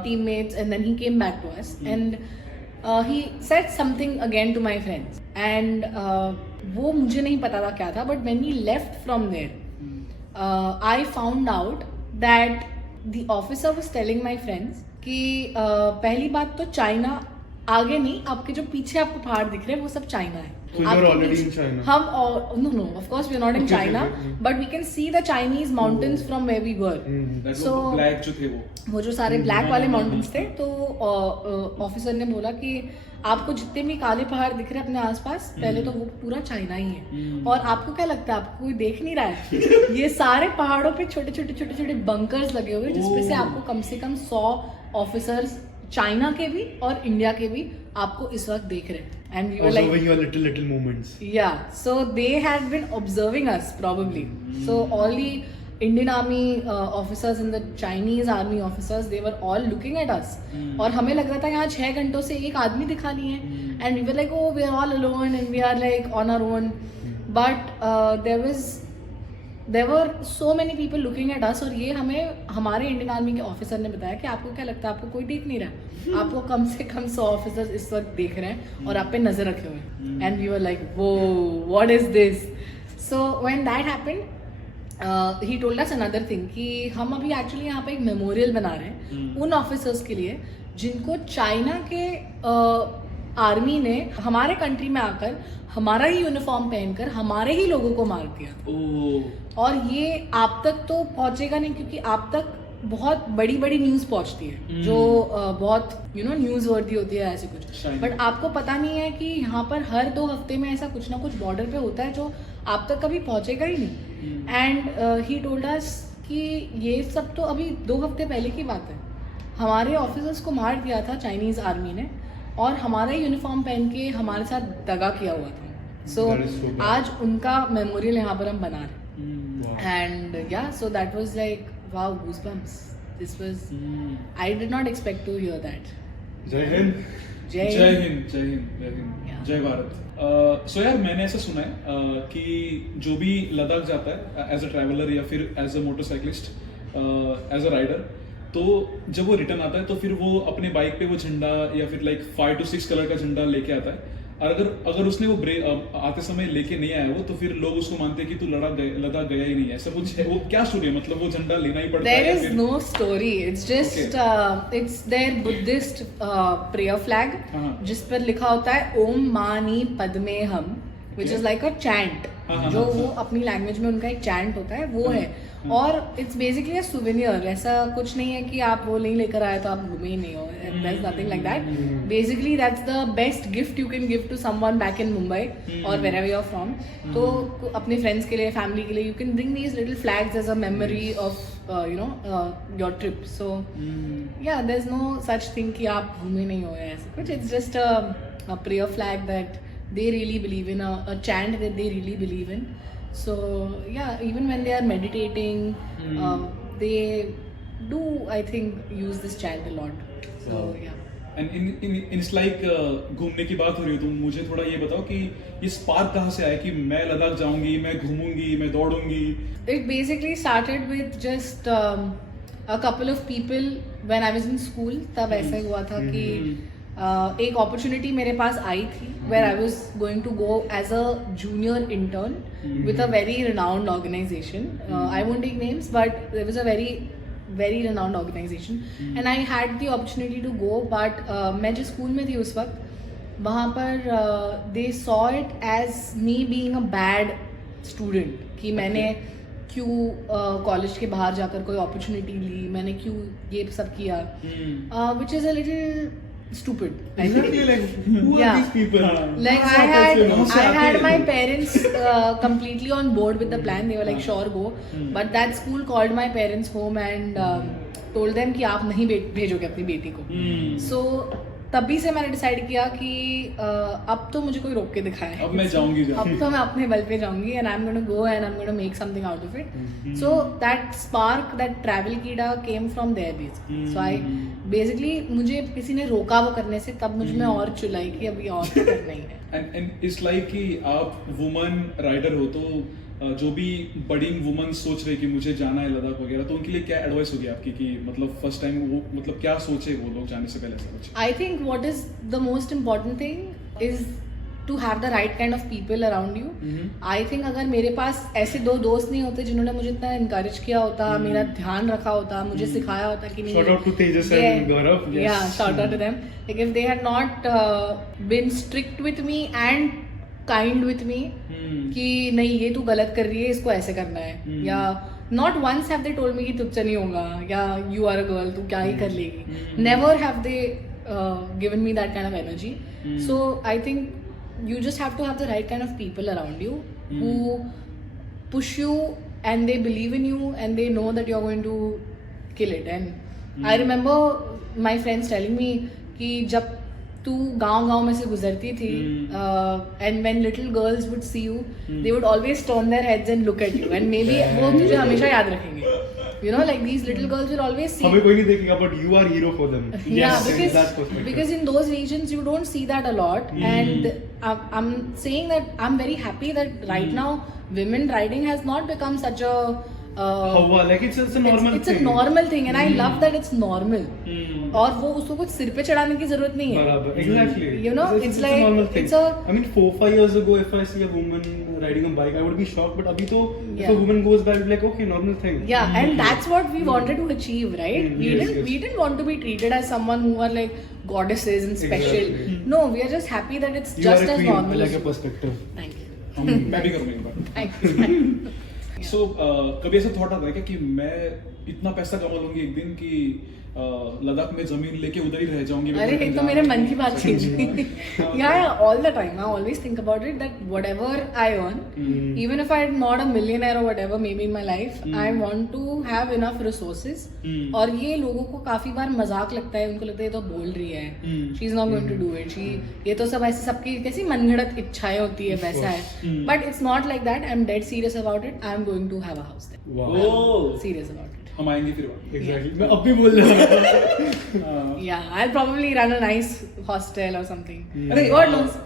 teammates and then he came back to us. And he said something again to my friends. And वो मुझे नहीं पता था क्या था. But when we left from there, I found out that the officer was telling my friends कि पहली बात तो चाइना आगे नहीं, आपके जो पीछे आपको पहाड़ दिख रहे हैं वो सब चाइना है. So you are already in China? No, of course we are not in Okay, China, okay. but we can see the Chinese mountains from where we were. So black जो थे वो जो सारे ब्लैक वाले mountains थे. तो officer ने बोला कि आपको जितने भी काले पहाड़ दिख रहे हैं अपने आसपास, पहले तो वो पूरा चाइना ही है. और आपको क्या लगता है, आपको कोई देख नहीं रहा है? ये सारे पहाड़ों पे छोटे छोटे बंकर्स लगे हुए हैं जिसपे से आपको कम से कम 100 ऑफिसर्स चाइना के भी और इंडिया के भी आपको इस वक्त देख रहे हैं. And we were like, observing your little moments. yeah, so they had been observing us probably. So all the Indian army officers and the Chinese army officers, they were all looking at us. और हमें लग रहा था यहाँ 6 घंटों से एक आदमी दिखा नहीं है. And we were like, oh, we are all alone and we are like on our own. But there were so many people looking at us. और ये हमें हमारे इंडियन आर्मी के ऑफिसर ने बताया कि आपको क्या लगता है, आपको कोई देख नहीं रहा, आपको कम से कम 100 ऑफिसर्स इस वक्त देख रहे हैं और आप पे नजर रखे हुए हैं. एंड वी वर लाइक, वो what is this. So when that happened he told us another thing कि हम अभी एक्चुअली यहाँ पे एक मेमोरियल बना रहे हैं उन ऑफिसर्स के लिए जिनको चाइना के आर्मी ने हमारे कंट्री में आकर हमारा ही यूनिफॉर्म पहनकर हमारे ही लोगों को मार दिया. और ये आप तक तो पहुंचेगा नहीं क्योंकि आप तक बहुत बड़ी बड़ी न्यूज पहुंचती है जो बहुत न्यूज वर्दी होती है ऐसे कुछ. बट आपको पता नहीं है कि यहाँ पर हर 2 हफ्ते में ऐसा कुछ ना कुछ बॉर्डर पे होता है जो आप तक कभी पहुंचेगा ही नहीं. एंड ही टोल्ड अस कि ये सब तो अभी 2 हफ्ते पहले की बात है. हमारे ऑफिसर्स को मार दिया था चाइनीज आर्मी ने और हमारा यूनिफॉर्म पहन के हमारे साथ दगा किया हुआ था. सो आज उनका मेमोरियल यहाँ पर हम बना रहे हैं. एंड या so that was like wow, goosebumps. This was I did not expect to hear that. जय हिंद. जय हिंद. जय भारत. सो यार मैंने ऐसा सुना है कि जो भी लद्दाख जाता है एज अ ट्रैवलर या फिर as a motorcyclist, as a rider, तो जब वो रिटर्न आता है तो फिर वो अपने बाइक पे वो झंडा या फिर लाइक 5 to 6 कलर का झंडा लेके आता है. और अगर उसने वो आते समय लेके नहीं आया वो तो फिर लोग उसको मानते हैं कि तू लद्दाख गया ही नहीं है. ऐसा कुछ है? वो क्या स्टोरी है? मतलब वो झंडा लेना ही पड़ता है? There is no story. It's just it's their Buddhist prayer flag जिस पर लिखा होता है ओम मानी पद्मे हम, which is like a chant. जो वो अपनी लैंग्वेज में उनका एक चैंट होता है वो है. और इट्स बेसिकली अ सुवेनियर. ऐसा कुछ नहीं है कि आप वो नहीं लेकर आए तो आप घूमे ही नहीं हो. There's nothing like that. Basically that's the best gift you can give to someone back in Mumbai or wherever you're from. तो अपने फ्रेंड्स के लिए, फैमिली के लिए you can bring these little flags as a memory of your trip. So yeah, there's no such thing कि आप घूमे नहीं हो ऐसा कुछ. It's just a prayer flag that they really believe in, a chant that they really believe in. So yeah, even when they are meditating, they do, I think, use this chant a lot. So yeah. And in its like घूमने की बात हो रही है, तो मुझे थोड़ा ये बताओ कि ये स्पार्क कहाँ से आया कि मैं लद्दाख जाऊंगी, मैं घूमूंगी, मैं दौड़ूंगी? It basically started with just a couple of people when I was in school. तब ऐसा हुआ था कि एक अपॉर्चुनिटी मेरे पास आई थी where I was going to go as a junior intern with a very renowned organization. I won't take names, but there was a very renowned organization and I had the opportunity to go. But मैं जिस school में थी उस वक्त वहाँ पर they saw it as me being a bad student कि मैंने क्यों कॉलेज के बाहर जाकर कोई अपॉर्चुनिटी ली, मैंने क्यों ये सब किया, which is a little stupid. I think. Exactly, like who are Yeah. these people? Like I had my parents completely on board with the plan. They were like, sure, go. But that school called my parents home and told them कि आप नहीं भेजोगे अपनी बेटी को. So तभी से मैंने डिसाइड किया कि अब तो मुझे कोई रोक के दिखाए, अब मैं जाऊंगी अब तो मैं अपने बल पे जाऊंगी and I'm going to go and I'm going to make something out of it. So that spark, that travel कीड़ा came from there basically. So I basically मुझे किसी ने रोका वो करने से, तब मुझ में और चुलाई कि अभी और तो करना ही है. एंड इट्स लाइक कि आप वुमन राइडर हो, तो जो भी बड़ी वुमन सोच रहे कि मुझे जाना है लद्दाख वगैरह, तो उनके लिए क्या एडवाइस होगी आपकी कि मतलब फर्स्ट टाइम वो मतलब क्या सोचे वो लोग जाने से पहले? ऐसा कुछ I think what is the most important thing is to have the right kind of people around you. I think अगर मेरे पास ऐसे दो दोस्त नहीं होते जिन्होंने मुझे इतना encourage किया होता, मेरा ध्यान रखा होता, मुझे सिखाया होता कि नहीं. Shout out to Tejas and Gaurav. Yes. Yeah, shout out to them. Like if they had not been strict with me and kind with me कि नहीं ये तू गलत कर रही है, इसको ऐसे करना है, या not once have they told me कि तुझसे नहीं होगा, या you are a girl, तू क्या ही कर लेगी. Never have they given me that kind of energy. So I think you just have to have the right kind of people around you who push you and they believe in you and they know that you're going to kill it. And I remember my friends telling me कि जब तू गांव में से गुजरती थी and when little girls would see you they would always turn their heads and look at you and maybe वो तुझे हमेशा याद रखेंगे. You know, like these little girls will always see. हमें कोई नहीं देखेगा, but you are hero for them. Yeah, in that perspective. because in those regions you don't see that a lot. And I'm saying that I'm very happy that right now women riding has not become such a like it's a normal it's thing. a normal thing and I love that it's normal. और वो उसको कुछ सिर पे चढ़ाने की जरूरत नहीं है. बराबर, exactly. You know, it's like a normal thing. it's a. I mean, 4-5 years ago, if I see a woman riding a bike, I would be shocked. But abhi to, if Yeah. a woman goes by, I'd be like, okay, normal thing. Yeah, and that's what we wanted to achieve, right? Yes, We didn't want to be treated as someone who are like goddesses and special. Exactly. No, we are just happy that it's You just are a as queen. I normal. like as your perspective. Thank you. मैं भी करूँगा एक बार. Thank you. सो कभी ऐसा thought आता है क्या कि मैं इतना पैसा कमा लूंगी एक दिन कि लद्दाख में जमीन लेके उधर ही रह जाऊंगी? अरे एक तो मेरे मन की बात छीन ली. Yeah, all the time. I always think about it that whatever I earn, even if I'm not a millionaire or whatever, maybe in my life, I want to have enough resources. और ये लोगों को काफी बार मजाक लगता है, उनको लगता है ये तो बोल रही है, she is not going to do it. ये तो सब ऐसे सबकी कैसी मनगढ़ंत इच्छाएं होती है, वैसा है. But it's not like that. I'm dead serious about it. I'm going to have a house there. Wow. Serious about it. हम आएंगे फिर वहाँ. Exactly. मैं अब भी बोल रहा हूँ. Yeah, I'll probably run a nice hostel or something. अरे God knows.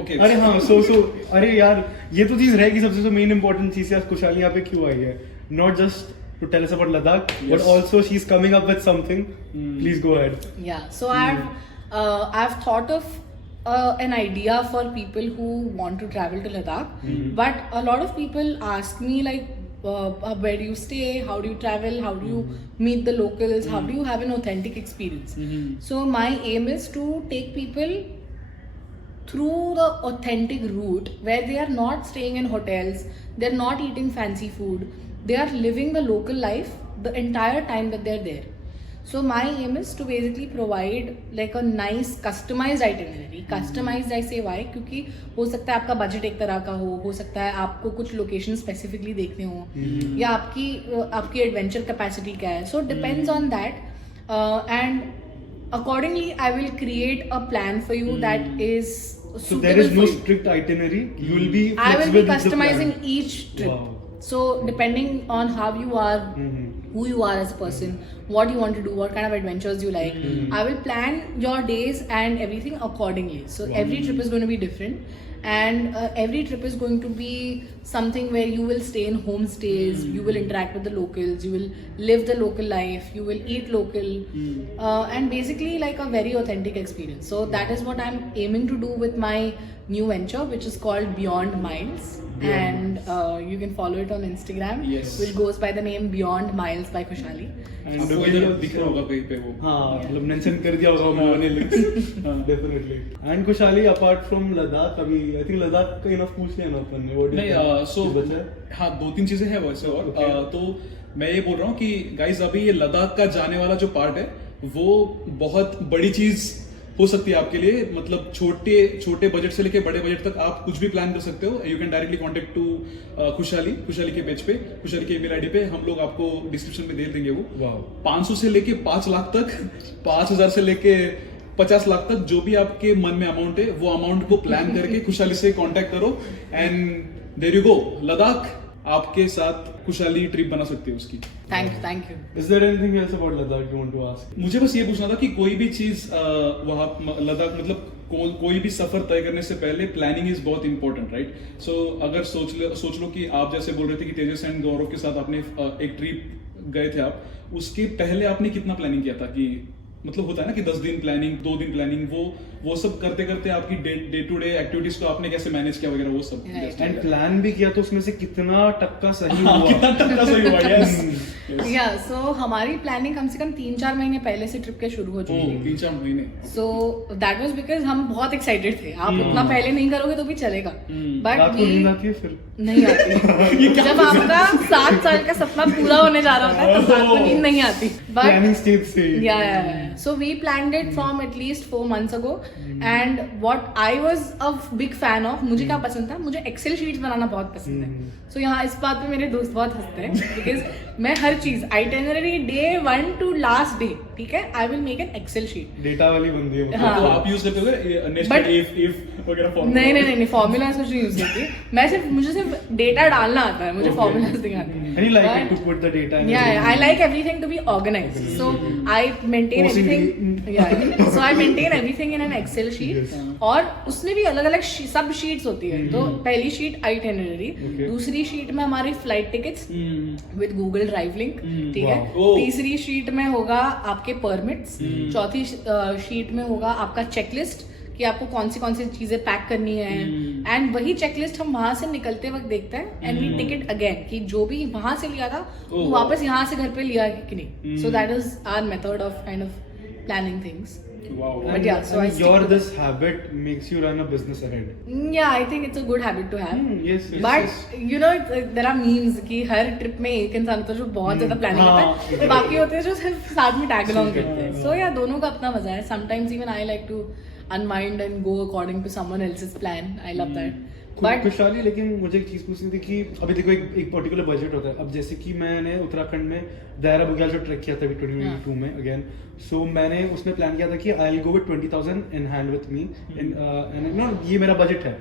ओके. अरे हाँ, so अरे यार, ये तो चीज रहेगी सबसे जो मेन इंपॉर्टेंट चीज है. खुशहाली यहाँ पे क्यों आई है? Not just to tell us about Ladakh, but Yes. also she's coming up with something. Please go ahead. Yeah, so I've thought of an idea for people who want to travel to Ladakh, but a lot of people ask me like, where do you stay? How do you travel? How do you meet the locals? How do you have an authentic experience? So my aim is to take people through the authentic route where they are not staying in hotels, they're not eating fancy food, they are living the local life the entire time that they're there. So my aim is to basically provide like a nice customized itinerary. Customized I say why? क्योंकि हो सकता है आपका budget एक तरह का हो सकता है आपको कुछ लोकेशन स्पेसिफिकली देखने हो, या आपकी एडवेंचर कैपेसिटी क्या है. So depends on that, and accordingly I will create a plan for you that is So suitable there is no for you. strict itinerary. You will be I will flexible be with the plan. customizing each trip. Wow. So depending on how you are, who you are as a person, what you want to do, what kind of adventures you like, I will plan your days and everything accordingly. So every trip is going to be different, and every trip is going to be something where you will stay in homestays, you will interact with the locals, you will live the local life, you will eat local, and basically like a very authentic experience. So that is what I'm aiming to do with my new venture, which is called Beyond Miles. And you can follow it on Instagram, Yes. which goes by the name Beyond Miles by Khushali. And आपको इधर दिख रहा होगा कहीं पे वो हाँ मतलब मेंशन कर दिया होगा मैंने डेफिनेटली एंड खुशहाली अपार्ट फ्रॉम लद्दाख अभी आई थिंक लद्दाख का इनफ पूछ लिया ना अपन ने वो नहीं सो बचा है हाँ 2-3 चीजें हैं वैसे और Okay. तो मैं ये बोल रहा हूँ कि गाइस अभी ये लद्दाख का जाने वाला जो पार्ट है वो बहुत बड़ी चीज हो सकती है आपके लिए मतलब छोटे बजट से लेके बड़े बजट तक आप कुछ भी प्लान कर सकते हो you can directly contact to Khushhali के पेज पे खुशहाली के ईमेल आईडी पे हम लोग आपको डिस्क्रिप्शन में दे देंगे वो वाह 500 से लेके 5 लाख तक 5000 से लेके 50 लाख तक जो भी आपके मन में अमाउंट है वो अमाउंट को प्लान करके खुशहाली से कांटेक्ट करो and there you go Ladakh आपके साथ खुशहाली ट्रिप बना सकते हो उसकी Thank you. Is there anything else about Ladakh you want to ask मुझे बस ये पूछना था कि कोई भी चीज वहाँ लद्दाख मतलब कोई भी सफर तय करने से पहले प्लानिंग इज बहुत इंपॉर्टेंट राइट सो अगर सोच लो कि आप जैसे बोल रहे थे कि तेजस एंड गौरव के साथ आपने एक ट्रिप गए थे आप उसके पहले आपने कितना प्लानिंग किया था कि मतलब होता है ना कि 10 दिन प्लानिंग 2 दिन प्लानिंग वो सब करते करते आपकी डे टू डे एक्टिविटीज को आपने कैसे मैनेज किया वगैरह वो सब Right. एंड प्लान भी किया तो उसमें से कितना टक्का सही हुआ कितना टक्का सही हुआ यस Yeah, so हमारी प्लानिंग कम से कम 3-4 महीने पहले से ट्रिप के शुरू हो चुकी थी. 3-4 महीने So that was because हम बहुत एक्साइटेड थे. आप उतना पहले नहीं करोगे तो भी चलेगा. But रात को नींद आती है फिर नहीं आती. जब आपका 7 साल का सपना पूरा होने जा रहा होता है तो रात को नींद नहीं आती. प्लानिंग But स्टेज से yeah. So we planned it from at least 4 months ago, and what I was a big fan of, मुझे क्या पसंद था, मुझे एक्सेल शीट्स बनाना बहुत पसंद है. So यहाँ इस बात पे मेरे दोस्त बहुत हंसते हैं because मैं हर चीज itinerary day 1 to last day ठीक है I will make an Excel sheet. Data वाली बंदी है हाँ. तो आप यूज करते हो नेक्स्ट But- इफ वगैरह फॉर्म नहीं फॉर्मूला कुछ नहीं यूज करती. मुझे सिर्फ डेटा डालना आता है, मुझे Okay. फॉर्मूलाज नहीं आते. And you like it to put the data in Yeah, I like everything to be organized. So I maintain OCD. everything. Yeah, so I maintain everything in an Excel sheet. Yes. और उसमें भी अलग अलग सब sheets होती है. तो पहली शीट आइटिनरी, Okay. दूसरी शीट में हमारी flight tickets with Google drive link ठीक है. Wow. Oh. तीसरी शीट में होगा आपके परमिट्स. चौथी शीट में होगा आपका चेकलिस्ट कि आपको कौन सी चीजें पैक करनी है. एंड वही चेकलिस्ट हम वहां से निकलते वक्त देखते हैं and we tick it again कि जो भी वहां से लिया था वो Oh. वापस यहाँ से घर पे लिया है कि नहीं. So that is our method of kind of planning things. Wow But yeah, so I stick your to this habit makes you run a business ahead. Yeah, I think it's a good habit to have. Yes, yes, But yes. you know, there are memes कि हर trip में एक इंसान होता है जो बहुत ज्यादा planning हाँ, करता है, exactly. बाकी होते हैं जो सिर्फ साथ में टैग अलोंग ठीक है, करते हैं. हाँ. So yeah, दोनों का अपना मजा है. Sometimes even I like to unwind and go according to someone else's plan. I love that. But खुशहाली लेकिन मुझे एक चीज पूछनी थी कि अभी देखो एक पर्टिकुलर बजट होता है. अब जैसे कि मैंने उत्तराखंड में दायरा बुग्याल जो ट्रैक किया था 2022 में अगेन. सो मैंने उसमें प्लान किया था कि I will go with 20,000 in hand with me and no ये मेरा बजट है.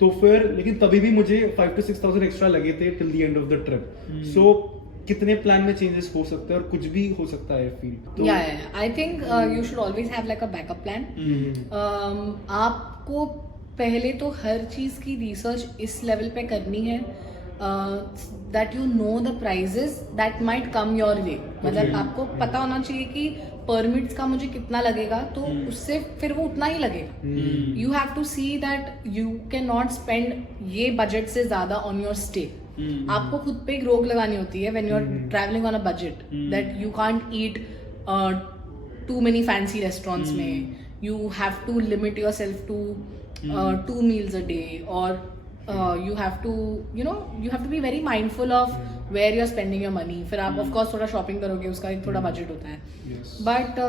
तो फिर लेकिन तभी भी मुझे 5,000 to 6,000 एक्स्ट्रा लगे थे till the end of the trip. So कितने प्लान में चेंजेस हो सकते हैं और कुछ भी हो सकता है feel. yeah, I think you should always have like a backup plan. आपको पहले तो हर चीज की रिसर्च इस लेवल पे करनी है that you know the prices that might come your way. मतलब आपको पता होना चाहिए कि परमिट्स का मुझे कितना लगेगा तो उससे फिर वो उतना ही लगेगा. You have to see that you cannot spend स्पेंड ये बजट से ज्यादा ऑन योर स्टे. आपको खुद पे एक रोक लगानी होती है when you are travelling on a budget that you can't eat too many fancy restaurants में. You have to limit yourself to 2 meals a day, or you have to be very mindful of where you're spending your money. फिर आप of course थोड़ा shopping करोगे, उसका एक थोड़ा budget होता है. Yes. But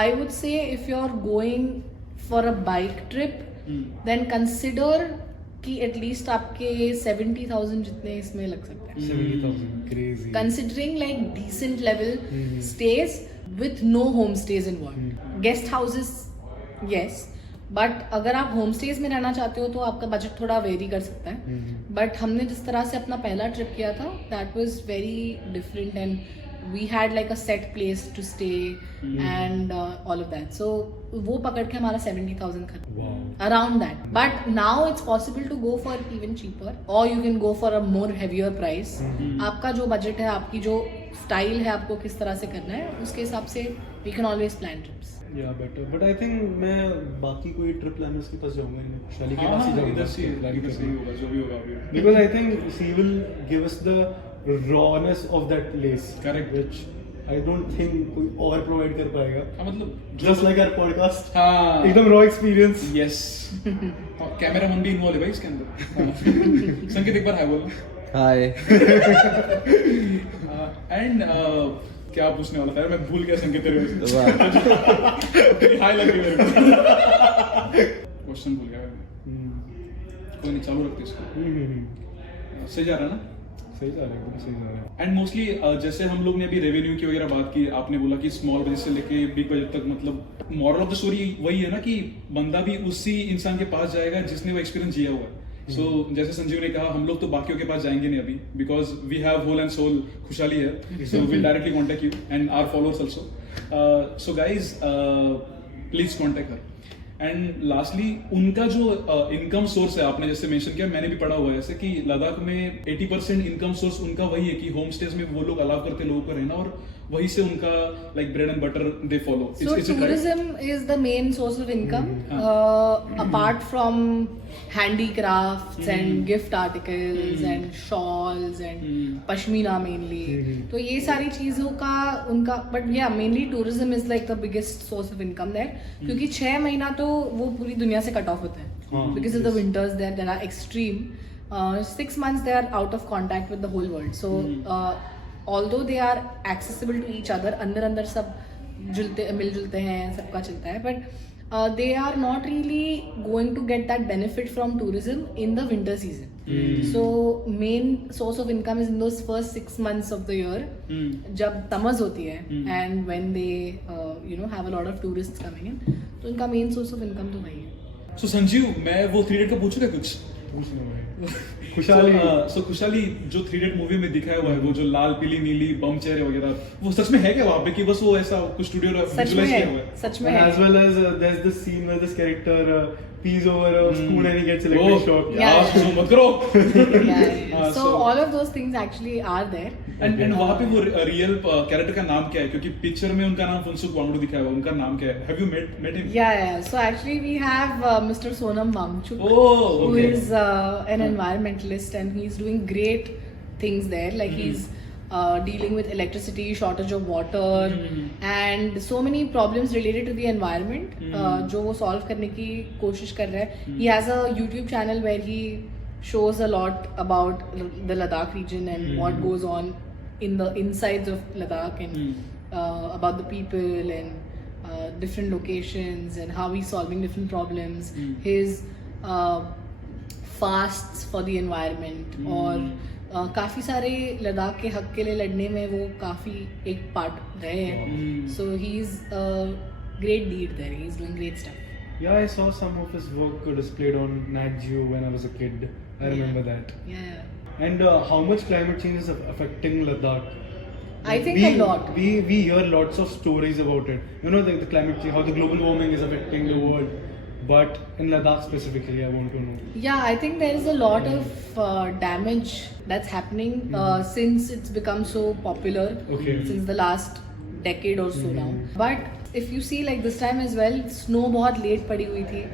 I would say if you're going for a bike trip, then consider कि at least आपके 70,000 जितने इसमें लग सकते हैं. 70,000 crazy. Considering like decent level stays with no homestays involved. Guest houses, yes, but अगर आप होम स्टेज में रहना चाहते हो तो आपका बजट थोड़ा वेरी कर सकता है. बट हमने जिस तरह से अपना पहला ट्रिप किया था that was very different and we had like a set place to stay and all of that. So वो पकड़ के हमारा 70,000 खत्म around that. But now it's possible to go for even cheaper और you can go for a more heavier price. आपका जो budget है, आपकी जो स्टाइल है, आपको किस तरह से करना है, उसके हिसाब से we can always plan trips. या बेटर. बट आई थिंक मैं बाकी कोई ट्रिप प्लानर्स के पास जाऊंगा नहीं, खुशहाली के हाँ, पास ही इधर जाऊंगा से ही होगा जो भी होगा अभी. because I think she will give us the rawness of that place. Correct. Which I don't think कोई और provide कर पाएगा. हाँ, मतलब Just like our podcast. हाँ एकदम raw experience. यस. कैमरा मन भी इन्वॉल्व है भाई इसके अंदर. संकेत एक बार हाय बोलो. हाय. एंड क्या पूछने वाला था यार, मैं भूल गया संकेत तेरे वजह वाह. से. हाय लग रही है मेरे को. क्वेश्चन भूल गया मैं. कोई नहीं, चालू रखते इसको. सही जा रहा है ना? सही जा रहा है, एकदम सही जा रहा है. एंड मोस्टली जैसे हम लोग ने अभी रेवेन्यू की वगैरह बात की, आपने बोला कि स्मॉल बजट से लेके बिग बजट तक, मतलब मॉरल ऑफ द स्टोरी वही है ना कि बंदा भी उसी इंसान के पास जाएगा जिसने वो एक्सपीरियंस जिया हुआ है. सो जैसे संजीव ने कहा, हम लोग तो बाकियों के पास जाएंगे नहीं अभी, because we have whole and sole Khushhali है. So will directly contact you and our followers also. So guys please contact her. And lastly उनका जो इनकम सोर्स है, आपने जैसे मेंशन किया, मैंने भी पढ़ा हुआ है ऐसे कि लद्दाख में 80% इनकम सोर्स उनका वही है कि होम स्टेज में वो लोग अलाउ करते लोगों को रहना और वही से उनका like bread and butter they follow. So tourism is the main source of income, apart from handicrafts and gift articles and shawls and pashmina mainly. तो ये सारी चीजों का उनका, but yeah, mainly tourism is like the biggest source of income there. क्योंकि 6 महीना तो वो पूरी दुनिया से कट ऑफ होते हैं because of the winters there that are extreme. 6 months they are out of contact with the whole world. So although they are accessible to each other, अंदर सब मिलजुलते हैं, सबका चलता है, but they are not really going to get that benefit from tourism in the winter season. So main source of income is in those first 6 months of the year, जब तमज़ होती है and when they have a lot of tourists coming in, तो उनका main source of income तो वही है. So Sanjeev, मैं वो 3 Idiot का पूछूंगा कुछ. खुशहाली. So खुशहाली जो 3 Idiot मूवी में दिखाया हुआ है, वो जो लाल पीली नीली बम चेहरे वगैरह, वो सच में है क्या वहाँ पे कि बस वो ऐसा कुछ स्टूडियो विजुअलाइज किया हुआ है? सच में As well as there's this scene where this character pees over a spoon and he gets electric shock. यार जो मत करो. So all of those things actually are there. And वहाँ पे वो रियल कैरेक्टर का नाम क्या है? क्योंकि पिक्चर में उनका नाम फुनसुक वांगडू दिखाया हुआ है, उनका नाम क्या है? Have you met him? Yeah. So actually we have Mr. Sonam Wangchuk, Oh, who okay. is an environmentalist and he's doing great things there. Like he's dealing with electricity, shortage of water, and so many problems related to the environment, जो वो solve करने की कोशिश कर रहा है. He has a YouTube channel where he shows a lot about the Ladakh region and what goes on in the insides of Ladakh and about the people and different locations and how he's solving different problems. His fasts for the environment और काफ़ी सारे लद्दाख के हक के लिए लड़ने में वो काफ़ी एक पार्ट रहे हैं. So he's a great lead there. He's doing great stuff. Yeah, I saw some of his work displayed on Nat Geo when I was a kid. I remember that. Yeah. And how much climate change is affecting Ladakh? I think a lot. We hear lots of stories about it. You know, the climate change, how the global warming is affecting the world. But in Ladakh specifically, I want to know. Yeah, I think there is a lot of damage that's happening since it's become so popular. Okay. Since the last decade or so now. But if you see like this time as well, snow बहुत late पड़ी हुई थी.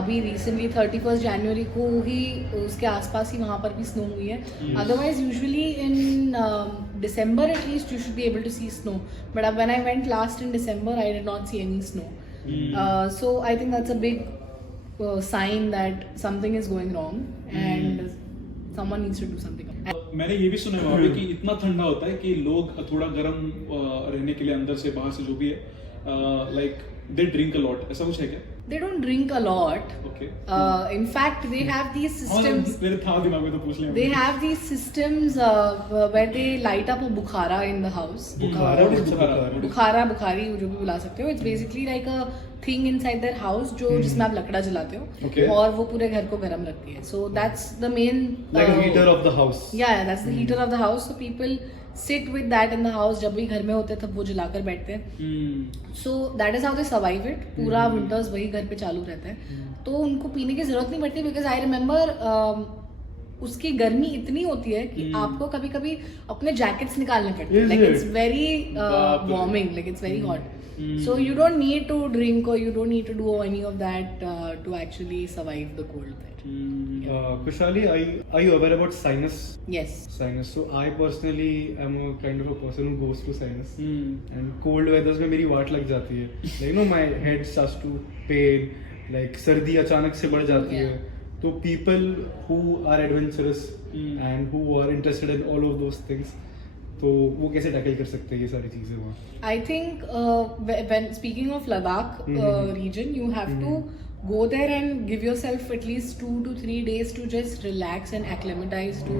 अभी recently 31st January को ही उसके आसपास ही वहाँ पर भी snow हुई है. Otherwise usually in December at least you should be able to see snow. But when I went last in December, I did not see any snow. So I think that's a big sign that something is going wrong and someone needs to do something. मैंने ये भी सुना है वहाँ पे कि इतना ठंडा होता है कि लोग थोड़ा गर्म रहने के लिए अंदर से बाहर से जो भी है like they drink a lot, ऐसा कुछ है क्या? They don't drink a lot. Okay. In fact, they have these systems. मेरे था दिमाग में तो पूछ लें. They have these systems where they light up a bukhara in the house. Bukhara? Bukhara. Bukhara, bukhari, जो भी बुला सकते हो. It's basically like a thing inside their house जो जिसमें आप लकड़ा जलाते हो Okay. और वो पूरे घर को गर्म रखती है. So that's the main Like a heater of the house. Yeah, that's the heater of the house. So people sit with that in the house. जब भी घर में होते हैं तब वो जलाकर बैठते हैं. So that is how they survive it. पूरा winters वही घर पे चालू रहता है. तो उनको पीने की जरूरत नहीं पड़ती because I remember उसकी गर्मी इतनी होती है कि आपको कभी कभी अपने जैकेट्स निकालने पड़ते हैं. Is Like it? it's very बाप रे. warming. Like it's very hot. So you don't need to drink or you don't need to do any of that to actually survive the cold there. Kushali, are you aware about sinus? Yes. Sinus. So I personally am a kind of a person who goes to sinus. And cold weathers में मेरी वाट लग जाती है. Like, you know, my head starts to pain. Like सर्दी अचानक से बढ़ जाती है. तो people who are adventurous and who are interested in all of those things, तो वो कैसे टैकल कर सकते हैं ये सारी चीजें वहाँ? I think when speaking of Ladakh region, you have to go there and give yourself at least 2 to 3 days to just relax and acclimatize to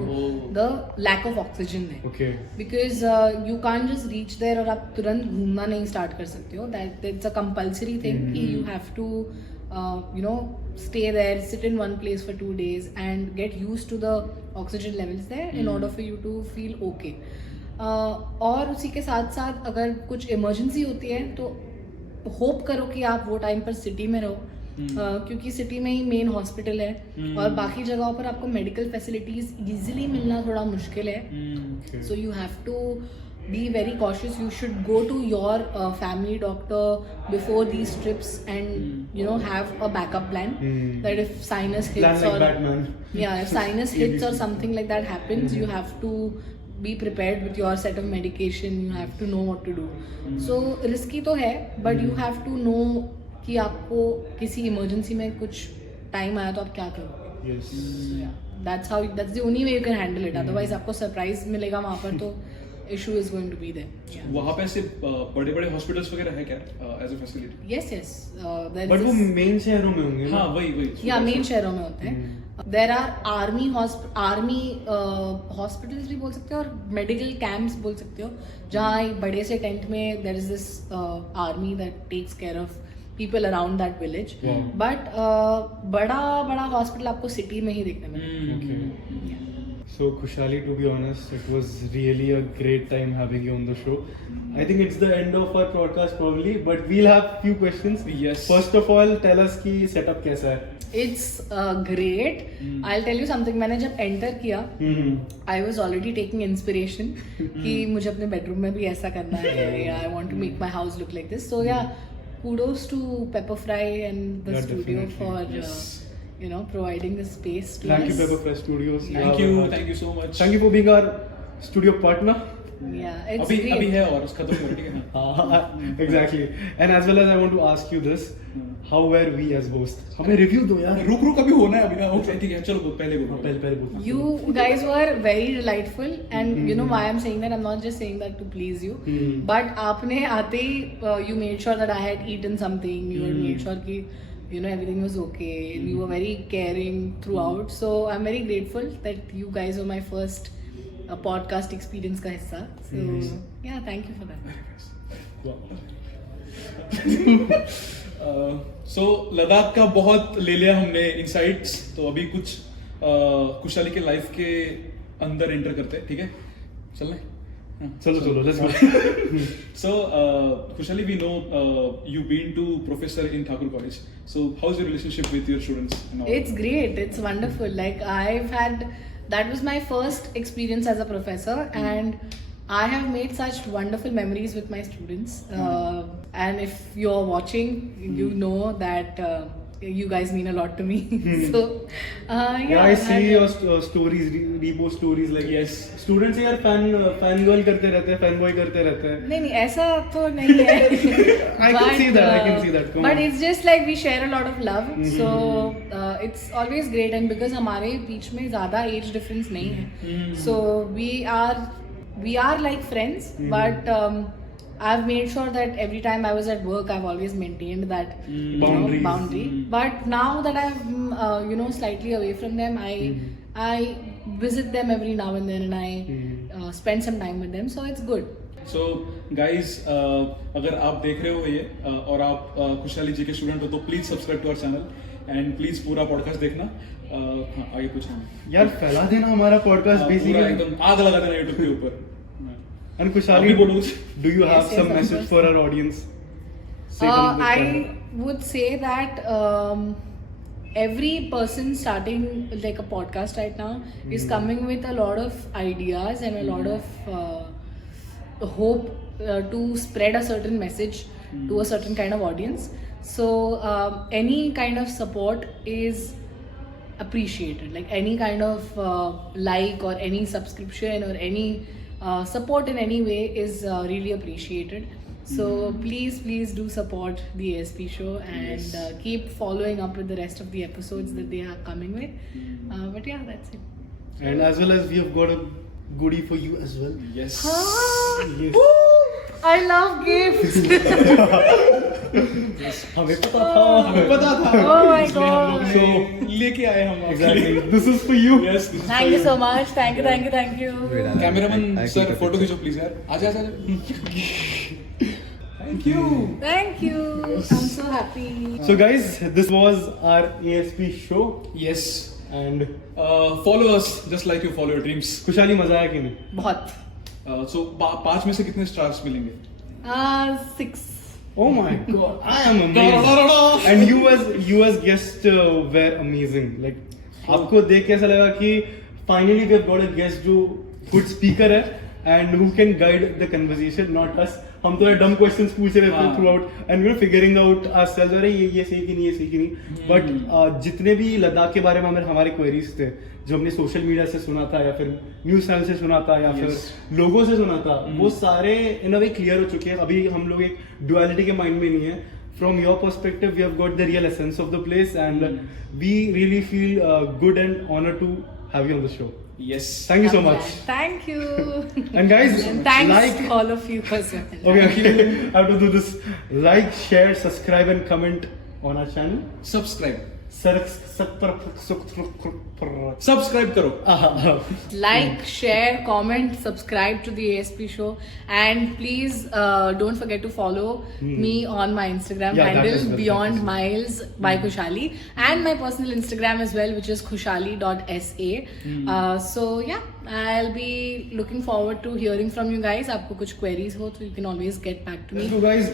the lack of oxygen there. Okay. Because you can't just reach there और आप तुरंत घूमना नहीं start कर सकते हो. That's a compulsory thing कि you have to stay there, sit in one place for 2 days and get used to the oxygen levels there in order for you to feel okay. और उसी के साथ साथ अगर कुछ इमरजेंसी होती है तो होप करो कि आप वो टाइम पर सिटी में रहो. क्योंकि सिटी में ही मेन हॉस्पिटल है और बाकी जगहों पर आपको मेडिकल फैसिलिटीज इजीली मिलना थोड़ा मुश्किल है. So you have to be very cautious. You should go to your family doctor before these trips and have a backup plan that if sinus hits Plan like Batman. yeah, if sinus hits or something like that happens, you have to be prepared with your set of medication. You have to know what to do. So risky तो है, but you have to know कि आपको किसी emergency में कुछ time आया तो आप क्या करोगे. Yes. So yeah, that's the only way you can handle it. Otherwise आपको सरप्राइज मिलेगा वहाँ पर तो issue is going to be there. Yeah. वहाँ पे ऐसे बड़े बड़े हॉस्पिटल्स वगैरह है क्या as a facility? Yes. But वो मेन शहरों में होंगे. हाँ वही या मेन शहरों में होते हैं. There are army hospitals भी बोल सकते हो और medical camps बोल सकते हो जहाँ एक बड़े से टेंट में there is this army that takes care of people around that village. But बड़ा हॉस्पिटल आपको सिटी में ही देखने मिलेगा. Okay. So Kushali, to be honest, it was really a great time having you on the show. I think it's the end of our podcast probably, but we'll have few questions. Yes. First of all, tell us कि setup कैसा है? It's great. I'll tell you something. मैंने जब enter किया, I was already taking inspiration कि मुझे अपने bedroom में भी ऐसा करना है. Yeah, I want to make my house look like this. So yeah, kudos to Pepperfry and the Yeah, studio definitely. for providing the space to Thank us. you Pepperfry Studios. Thank you so much. Thank you for being our studio partner. Yeah, it's अभी great. है और खत्म हो ठीक है. Exactly. And as well as I want to ask you this, how were we as hosts? हमें review दो यार. रुक अभी होना है अभी ना. ओके ठीक है चलो पहले बोलो. पहले बोल. You guys were very delightful and you know why I'm saying that. I'm not just saying that to please you. But आपने आते ही you made sure that I had eaten something. You had made sure कि everything was okay. You were very caring throughout. So I'm very grateful that you guys were my first podcast experience का हिस्सा. So yeah, thank you for that. सो लद्दाख का बहुत ले लिया हमने insights. तो अभी कुछ कुशाली के लाइफ के अंदर एंटर करते हैं. ठीक है चलना है. चलो let's go. So Kushali, we know you've been to professor in Thakur College. So how's your relationship with your students? It's great. It's wonderful. Like that was my first experience as a professor, and I have made such wonderful memories with my students. And if you're watching, you know that you guys mean a lot to me. So yeah, I see your stories, repost stories like Yes. students यार fan girl करते रहते हैं, fanboy करते रहते हैं. नहीं ऐसा तो नहीं है. I can see that. Come But on. it's just like we share a lot of love. So it's always great, and because हमारे बीच में ज़्यादा age difference नहीं है, so we are like friends, but I've made sure that every time I was at work, I've always maintained that boundary. But now that I'm slightly away from them, I visit them every now and then, and I spend some time with them. So it's good. So guys अगर आप देख रहे हो ये और आप खुशहाली जी के स्टूडेंट हो तो please subscribe to our channel and please पूरा पॉडकास्ट देखना। हाँ आगे पूछना यार फैला देना हमारा पॉडकास्ट पूरा बेसिकली। एकदम आग लगा देना यूट्यूब के ऊपर। And Kushali, आप भी बोलो। do you have Yes, some yes, of message course. for our audience? Say something with I Kannada. would say that every person starting like a podcast right now is coming with a lot of ideas and a lot of hope to spread a certain message to a certain kind of audience. So any kind of support is appreciated. Like any kind of like or any subscription or any support in any way is really appreciated. So please do support the ASP show and keep following up with the rest of the episodes that they are coming with. But yeah, that's it. And as well as we have got a goodie for you as well. Yes Yes. I love gifts. हमें पता था. हमें पता था। Oh my इसलिए हम लोग God. ने लेके आए हम Exactly. This is for you. Yes Thank you so much. Thank you. Cameraman sir photo खींचो प्लीज यार आजा आजा thank you Thank you. I'm so happy. So guys, this was our ASP show yes and follow us just like you follow your dreams. खुशहाली मजा आया कि नहीं? बहुत. सो 5 में से कितने स्टार्स मिलेंगे? 6. Oh my god, I am amazed. And you as guest were amazing. Like आपको देख के ऐसा लगा कि finally we have got a guest जो good speaker है and who can guide the conversation, not us. हम तो dumb questions पूछ रहे थे हाँ. throughout and we were figuring out ourselves. अरे ये सही कि नहीं, ये सही कि नहीं. But जितने भी लद्दाख के बारे में हमारे क्वेरीज थे जो हमने सोशल मीडिया से सुना था या फिर न्यूज चैनल से सुना था या Yes. फिर लोगों से सुना था, वो सारे इन अ वे क्लियर हो चुके हैं. अभी हम लोग एक डुअलिटी के माइंड में नहीं है. From your perspective, we have got the real essence of the place, and we really feel good and honored to have you on the show. Yes Thank you so much. Thank you. And guys, And thanks like. to all of you as well. Okay, I have to do this. Like, share, subscribe, and comment on our channel. Subscribe Subscribe करो। Like, share, comment, subscribe to the ASP show, and please don't forget to follow me on my Instagram Yeah, that handle as well, Beyond that as Miles by Khushali, and my personal Instagram as well, which is khushali.sa. So yeah, I'll be looking forward to hearing from you guys. आपको कुछ queries हो तो you can always get back to me. So guys.